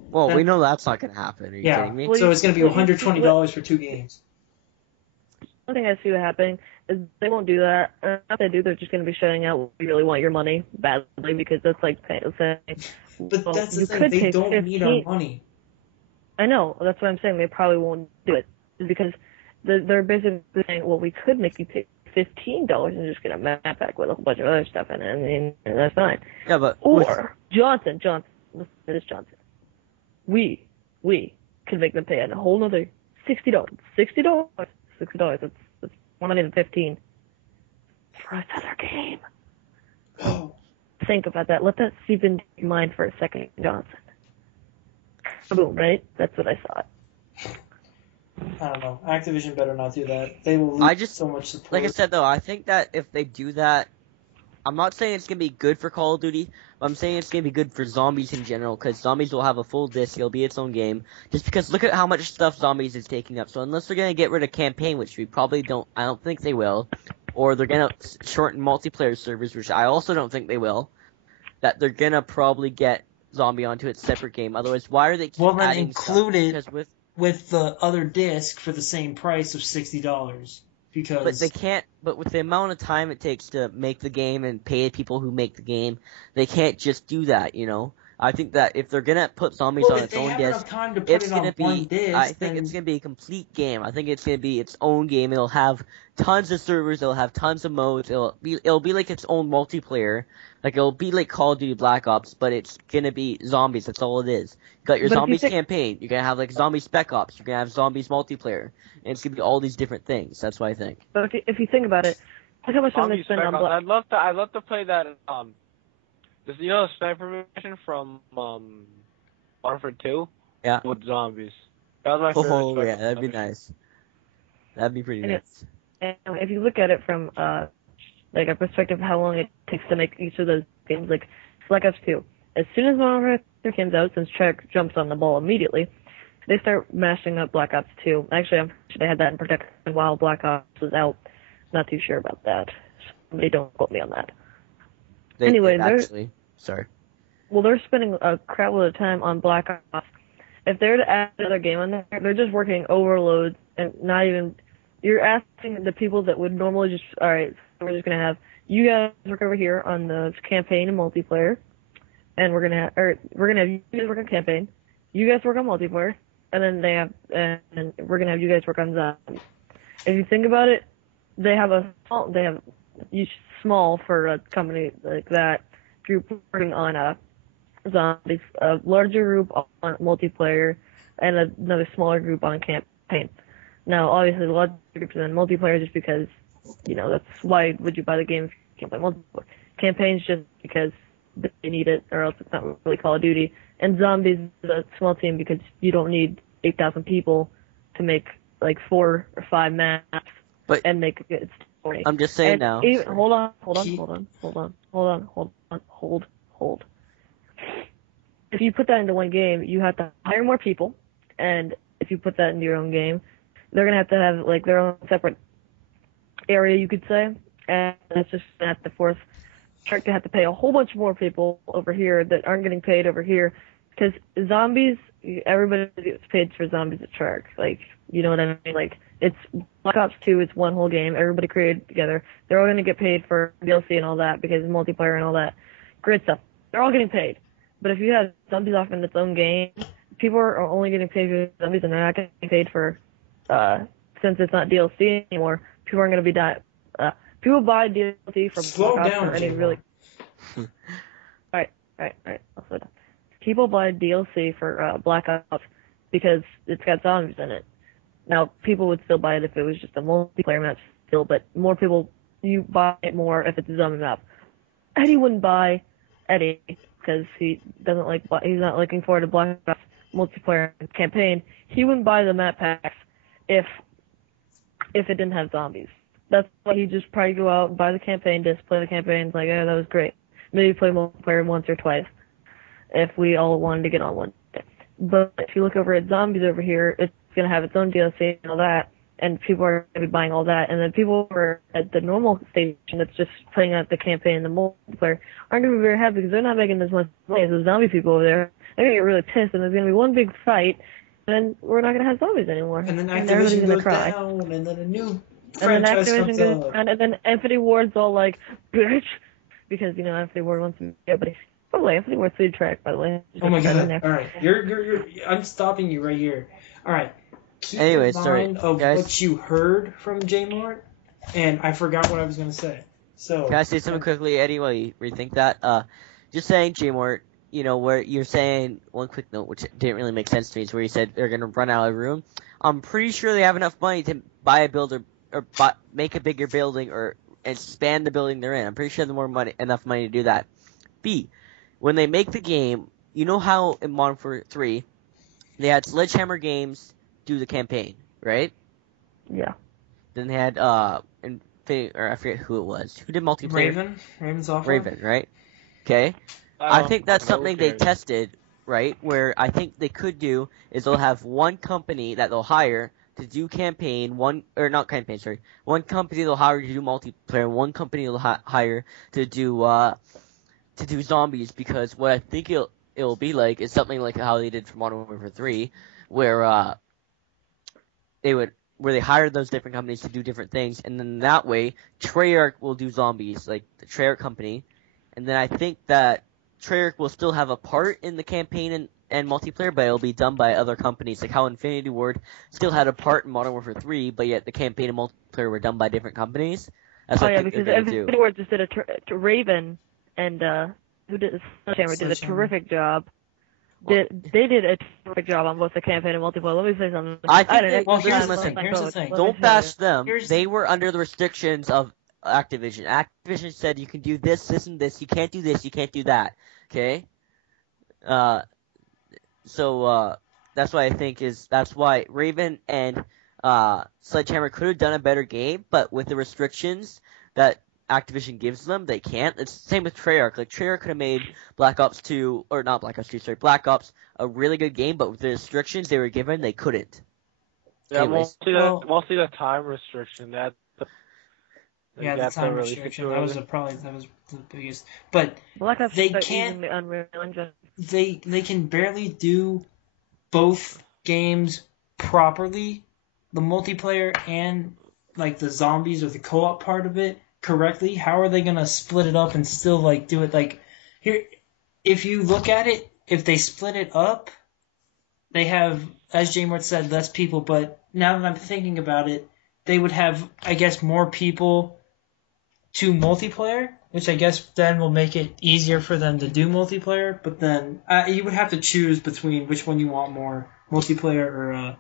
Well, we know that's not going to happen. Are you kidding me? So it's going to be $120 for 2 games. One thing I see happening is they won't do that. If they do, they're just going to be showing out, we really want your money badly, because that's like saying... But that's the thing, they don't need our money. I know, that's what I'm saying. They probably won't do it, because they're basically saying, well, we could make you pay $15 and just get a map pack with a whole bunch of other stuff in it, and that's fine. Yeah, but... Or, Johnson, listen to this, Johnson. We could make them pay a whole nother $60. $60? $60, that's more money than 15. for another game. Oh. Think about that. Let that seep into your mind for a second, Johnson. Boom, right? That's what I thought. I don't know. Activision better not do that. They will lose so much support. Like I said, though, I think that if they do that, I'm not saying it's going to be good for Call of Duty, but I'm saying it's going to be good for Zombies in general, because Zombies will have a full disc, it'll be its own game, just because look at how much stuff Zombies is taking up. So unless they're going to get rid of campaign, which we probably I don't think they will, or they're going to shorten multiplayer servers, which I also don't think they will, that they're going to probably get Zombie onto its separate game. Otherwise, why are they keep then adding include stuff? it with the other disc for the same price of $60. Because... But they can't. But with the amount of time it takes to make the game and pay people who make the game, they can't just do that. You know, I think that if they're gonna put Zombies on its own disc, it's gonna be. I think it's gonna be a complete game. I think it's gonna be its own game. It'll have tons of servers. It'll have tons of modes. It'll be like its own multiplayer. Like it'll be like Call of Duty Black Ops, but it's gonna be Zombies. That's all it is. You got your Zombies campaign. You're gonna have like Zombie Spec Ops. You're gonna have Zombies multiplayer, and it's gonna be all these different things. That's what I think. But if you think about it, look how much time they spend on I'd love to play that. You know the sniper mission from Modern Warfare 2? Yeah. With zombies. That was my favorite. Oh yeah, that'd be nice. That'd be pretty nice. And if you look at it from like a perspective of how long it takes to make each of those games, like Black Ops 2. As soon as Modern Warfare comes out, since Treyarch jumps on the ball immediately, they start mashing up Black Ops 2. Actually, I'm sure they had that in production while Black Ops was out. Not too sure about that. They don't quote me on that. Anyway, sorry. Well, they're spending a crap load of time on Black Ops. If they're to add another game on there, they're just working overloads and not even. You're asking the people that would normally just, all right, so we're just gonna have you guys work over here on the campaign and multiplayer, and we're gonna have you guys work on campaign, you guys work on multiplayer, and then we're gonna have you guys work on zombies. If you think about it, they have small for a company like that group working on zombies, a larger group on multiplayer, and another smaller group on campaign. Now, obviously, the larger groups are in multiplayer just because, you know, that's why would you buy the game if you can't play multiplayer. Campaign's just because they need it, or else it's not really Call of Duty. And zombies is a small team because you don't need 8,000 people to make like 4 or 5 maps and make a good story. I'm just saying now. Hold on. If you put that into one game, you have to hire more people, and if you put that into your own game, they're gonna have to have like their own separate area, you could say, and that's just gonna have to force Treyarch to have to pay a whole bunch more people over here that aren't getting paid over here, because zombies, everybody gets paid for zombies at Treyarch. Like, you know what I mean? Like, it's Black Ops 2, it's one whole game, everybody created together. They're all gonna get paid for DLC and all that because it's multiplayer and all that great stuff. They're all getting paid. But if you have zombies off in its own game, people are only getting paid for zombies and they're not getting paid for, since it's not DLC anymore, people aren't going to be people buy DLC from Slow Black Ops down, or any really. Alright, I'll slow down. People buy DLC for Black Ops because it's got zombies in it. Now, people would still buy it if it was just a multiplayer map still, but more people, you buy it more if it's a zombie map. Eddie wouldn't buy Eddie because he's not looking forward to Black Ops multiplayer campaign. He wouldn't buy the map packs if it didn't have zombies. That's why he'd just probably go out and buy the campaign disc, play the campaign, like, oh, that was great. Maybe play multiplayer once or twice if we all wanted to get on one day. But if you look over at zombies over here, it's going to have its own DLC and all that, and people are going to be buying all that. And then people who are at the normal station that's just playing out the campaign and the multiplayer aren't going to be very happy because they're not making as much money as the zombie people over there. They're going to get really pissed, and there's going to be one big fight, and then we're not going to have zombies anymore. And then Activision goes down, and then a new franchise comes up. And then Infinity Ward's all like, bitch, because, you know, Infinity Ward wants to be everybody. By the way, Infinity Ward's food track, by the way. Oh my god, alright. I'm stopping you right here. Alright. Keep in mind of guys, what you heard from J-Mart, and I forgot what I was going to say. So can I say something quickly, Eddie, while you rethink that? Just saying, J-Mart, you know, where you're saying, one quick note, which didn't really make sense to me, is where you said they're going to run out of room. I'm pretty sure they have enough money to buy a builder, or make a bigger building, or and expand the building they're in. I'm pretty sure they have enough money to do that. B, when they make the game, you know how in Modern Warfare 3, they had Sledgehammer Games do the campaign, right? Yeah. Then they had I forget who it was. Who did multiplayer? Raven's Software. Raven, right? Okay. I think that's something they tested, right? Where I think they could do is they'll have one company that they'll hire to do campaign, one company they'll hire to do multiplayer, one company they'll hire to do zombies, because what I think it'll be like is something like how they did for Modern Warfare 3, where they hired those different companies to do different things, and then that way Treyarch will do zombies, like the Treyarch company, and then I think that Treyarch will still have a part in the campaign and multiplayer, but it'll be done by other companies, like how Infinity Ward still had a part in Modern Warfare 3, but yet the campaign and multiplayer were done by different companies. That's what I think because they're gonna Infinity Ward just did a Raven, and who did Sledgehammer did a terrific job. They did a terrific job on both the campaign and multiplayer. Let me say something. Here's the thing. Don't bash them. They were under the restrictions of Activision. Activision said you can do this, this, and this. You can't do this. You can't do that. Okay? So that's why I think that's why Raven and Sledgehammer could have done a better game, but with the restrictions that Activision gives them, they can't. It's the same with Treyarch. Like, Treyarch could have made Black Ops 2, or not Black Ops 2, sorry, Black Ops a really good game, but with the restrictions they were given, they couldn't. Yeah, mostly the time restriction. The time restriction. That was the biggest. But they can't. The Unreal Engine. They can barely do both games properly, the multiplayer and like the zombies or the co-op part of it correctly. How are they gonna split it up and still like do it like here? If you look at it, if they split it up, they have, as Jamort said, less people. But now that I'm thinking about it, they would have, I guess, more people to multiplayer, which I guess then will make it easier for them to do multiplayer. But then you would have to choose between which one you want more, multiplayer or.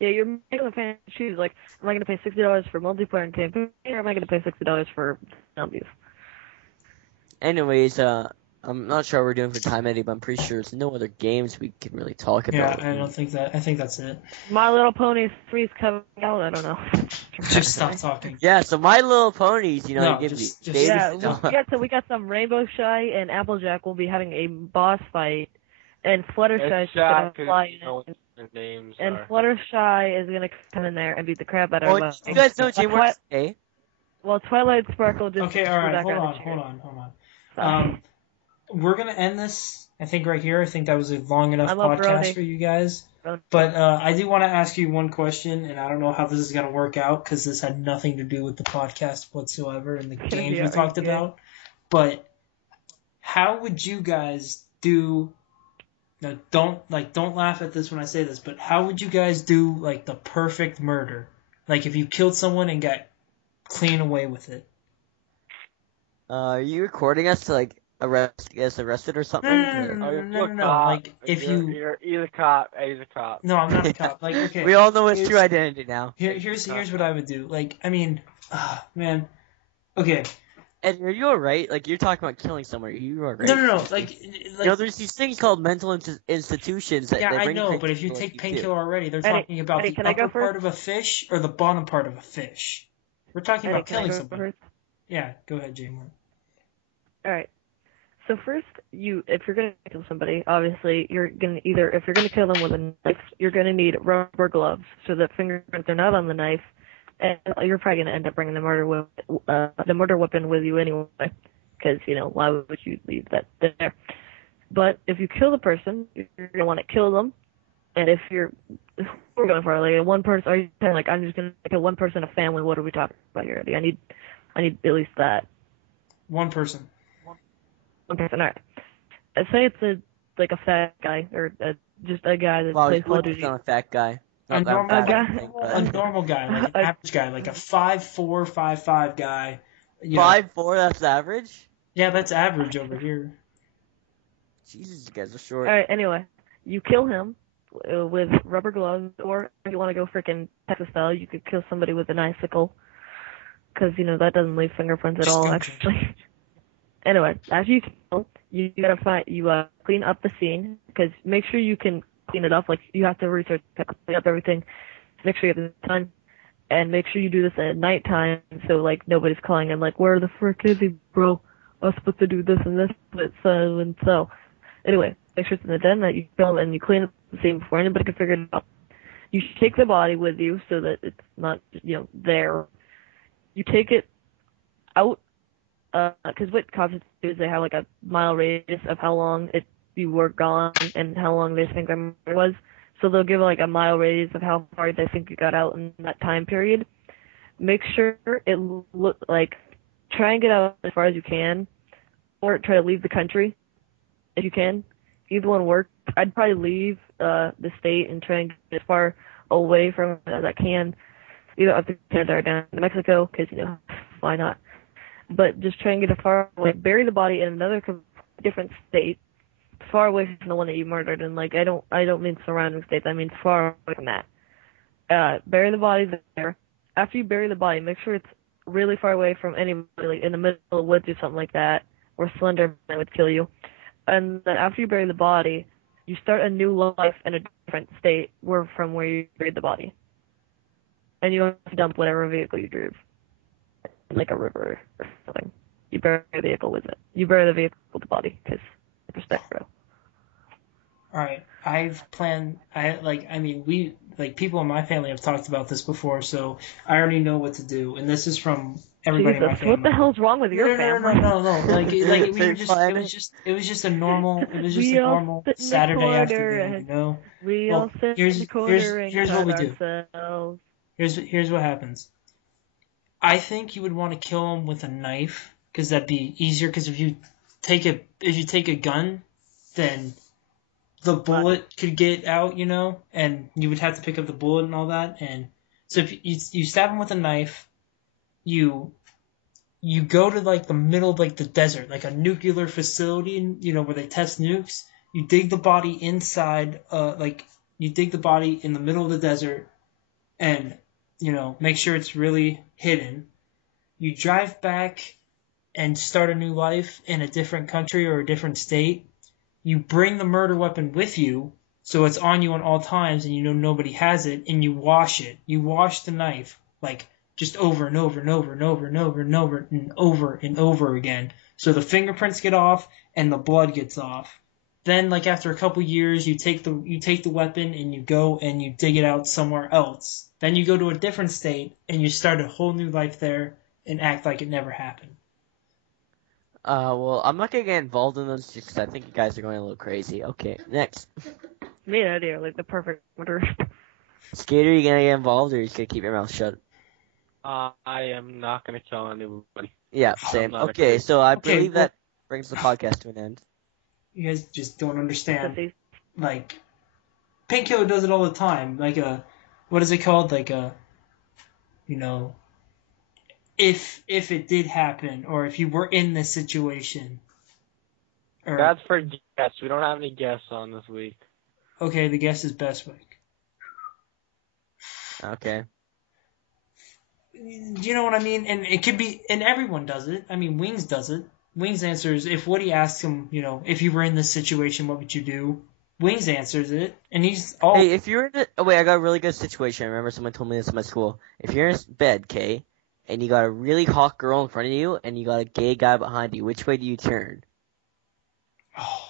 Yeah, you're making the choose. Like, am I going to pay $60 for multiplayer and campaign, or am I going to pay $60 for zombies? Anyways, I'm not sure what we're doing for time, Eddie, but I'm pretty sure there's no other games we can really talk about. Yeah, I don't think that. I think that's it. My Little Pony 3's coming out. I don't know. Just stop talking. Yeah, so My Little Ponies, we got some Rainbow Shy and Applejack will be having a boss fight, and Fluttershy is going to fly in. And Fluttershy is going to come in there and beat the crap out of us. You guys know Jamor's okay? Well, Twilight Sparkle just... Okay, alright, hold on. We're going to end this, I think, right here. I think that was a long enough podcast for you guys. But I do want to ask you one question, and I don't know how this is going to work out, because this had nothing to do with the podcast whatsoever and the games we talked about. But how would you guys do... Now, don't laugh at this when I say this, but how would you guys do, like, the perfect murder? Like, if you killed someone and got clean away with it. Are you recording us to, like, get us arrested or something? No. Like, if You're a cop. He's a cop. No, I'm not a cop. Like, okay. We all know his true identity now. Here's what I would do. Like, I mean, man. Okay. And are you alright? Like, you're talking about killing someone. Are you alright? No. Like, there's these things called mental institutions that they bring. Yeah, I know, but if you take painkiller already, they're talking about the upper part of a fish or the bottom part of a fish. We're talking about killing someone. Yeah, go ahead, Jamie. Alright. So first, if you're going to kill somebody, obviously, you're going to if you're going to kill them with a knife, you're going to need rubber gloves so that fingerprints are not on the knife. And you're probably going to end up bringing the murder weapon with you anyway, because, why would you leave that there? But if you kill the person, you're going to want to kill them. And if we're going for like one person, are you saying like I'm just going to kill one person, a family? What are we talking about here? I need at least that. One person. All right. Say it's a fat guy or just a guy that plays Call of Duty. Not a fat guy. A normal guy, like an average guy, like a 5'4", 5'5" guy. 5'4", that's average? Yeah, that's average over here. Jesus, you guys are short. Alright, anyway. You kill him with rubber gloves, or if you want to go freaking Texas style, you could kill somebody with an icicle. because that doesn't leave fingerprints at all, actually. Anyway, after you kill, you gotta clean up the scene, because make sure you can clean it up. Like, you have to research, clean up everything, make sure you have the time, and make sure you do this at nighttime, so like nobody's calling in like, where the frick is he, bro? I was supposed to do this and this, but so and so. Anyway, make sure it's in the den that you film and you clean up the scene before anybody can figure it out. You should take the body with you so that it's not there. You take it out. Because what cops do is they have like a mile radius of how long you were gone and how long they think the murder was. So they'll give like a mile radius of how far they think you got out in that time period. Make sure it try and get out as far as you can, or try to leave the country if you can. Either one works. I'd probably leave the state and try and get as far away from it as I can, either up to Canada or down to Mexico, because why not? But just try and get as far away. Bury the body in another different state, far away from the one that you murdered. And like I don't mean surrounding states. I mean far away from that. Bury the body there. After you bury the body, make sure it's really far away from anybody, like in the middle of the woods or something like that, where Slender Man would kill you. And then after you bury the body, you start a new life in a different state from where you buried the body. And you have to dump whatever vehicle you drove, like a river or something. You bury the vehicle with it. You bury the vehicle with the body, because respect, bro. Alright, people in my family have talked about this before, so I already know what to do, and this is from everybody in my family. What the hell's wrong with your family? No. It was just a normal Saturday afternoon, We all sit in the corner and here's what we do. Ourselves. Here's what happens. I think you would want to kill him with a knife, because that'd be easier, because if you take a gun, then the bullet could get out, and you would have to pick up the bullet and all that. And so if you stab him with a knife, you go to like the middle of like the desert, like a nuclear facility, where they test nukes. You dig the body inside, you dig the body in the middle of the desert, and make sure it's really hidden. You drive back and start a new life in a different country or a different state. You bring the murder weapon with you, so it's on you at all times, and nobody has it, and you wash it. You wash the knife, like, just over and over and over and over and over and over and over and over again. So the fingerprints get off, and the blood gets off. Then, like, after a couple years, you take the weapon, and you go and you dig it out somewhere else. Then you go to a different state, and you start a whole new life there, and act like it never happened. Well, I'm not gonna get involved in those just because I think you guys are going a little crazy. Okay, next. Made an idea, like the perfect murder. Skater, you gonna get involved, or you just gonna keep your mouth shut? I am not gonna kill anybody. Yeah, same. Okay, so I believe that brings the podcast to an end. You guys just don't understand. Like, Painkiller does it all the time. Like what is it called? Like if it did happen, or if you were in this situation. That's for guests. We don't have any guests on this week. Okay, the guest is best week. Okay. You know what I mean? And it could be, and everyone does it. I mean, Wings does it. Wings answers, if Woody asks him, if you were in this situation, what would you do? Wings answers it, and he's all... Hey, if you're in I got a really good situation. I remember someone told me this in my school. If you're in bed, okay, and you got a really hot girl in front of you, and you got a gay guy behind you, which way do you turn? Oh.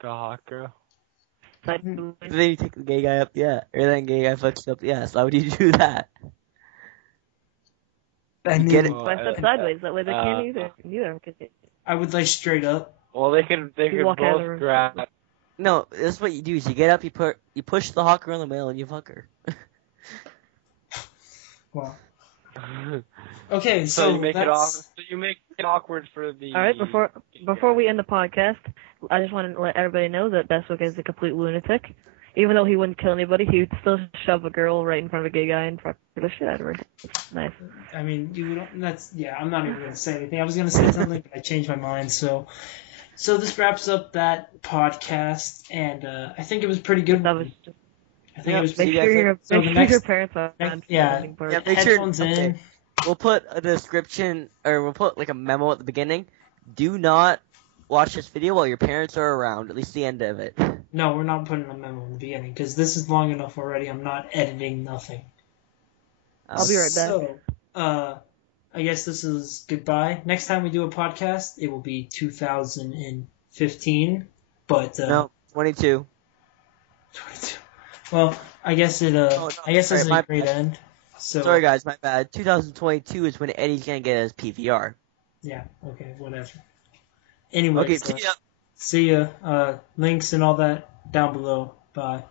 The hot girl. Then you take the gay guy up, yeah. Or then gay guy fucks up, yeah. So how would you do that? I mean, get it. Step sideways. That way they can't either. I would lay straight up. Well, they could both grab. No, that's what you do. Is you get up, you push the hot girl in the middle, and you fuck her. Wow. Okay, so you make it awkward for the. All right, before we end the podcast, I just want to let everybody know that Bestwick is a complete lunatic. Even though he wouldn't kill anybody, he would still shove a girl right in front of a gay guy and fuck the shit out of her. It's nice. I mean, I'm not even gonna say anything. I was gonna say something, but I changed my mind. So this wraps up that podcast, and I think it was pretty good. That was just. I think it was. Make sure your parents are on. Yeah. Headphones in. we'll put a description, or we'll put like a memo at the beginning. Do not watch this video while your parents are around, at least the end of it. No, we're not putting a memo in the beginning, because this is long enough already. I'm not editing nothing. I'll be right back. So, I guess this is goodbye. Next time we do a podcast, it will be 2015, but... No, 22. 22. Well, I guess it, I guess this is a great end. So, sorry guys, my bad. 2022 is when Eddie's gonna get his PVR. Yeah, okay, whatever. Anyway, Okay, see ya. See ya. Links and all that down below. Bye.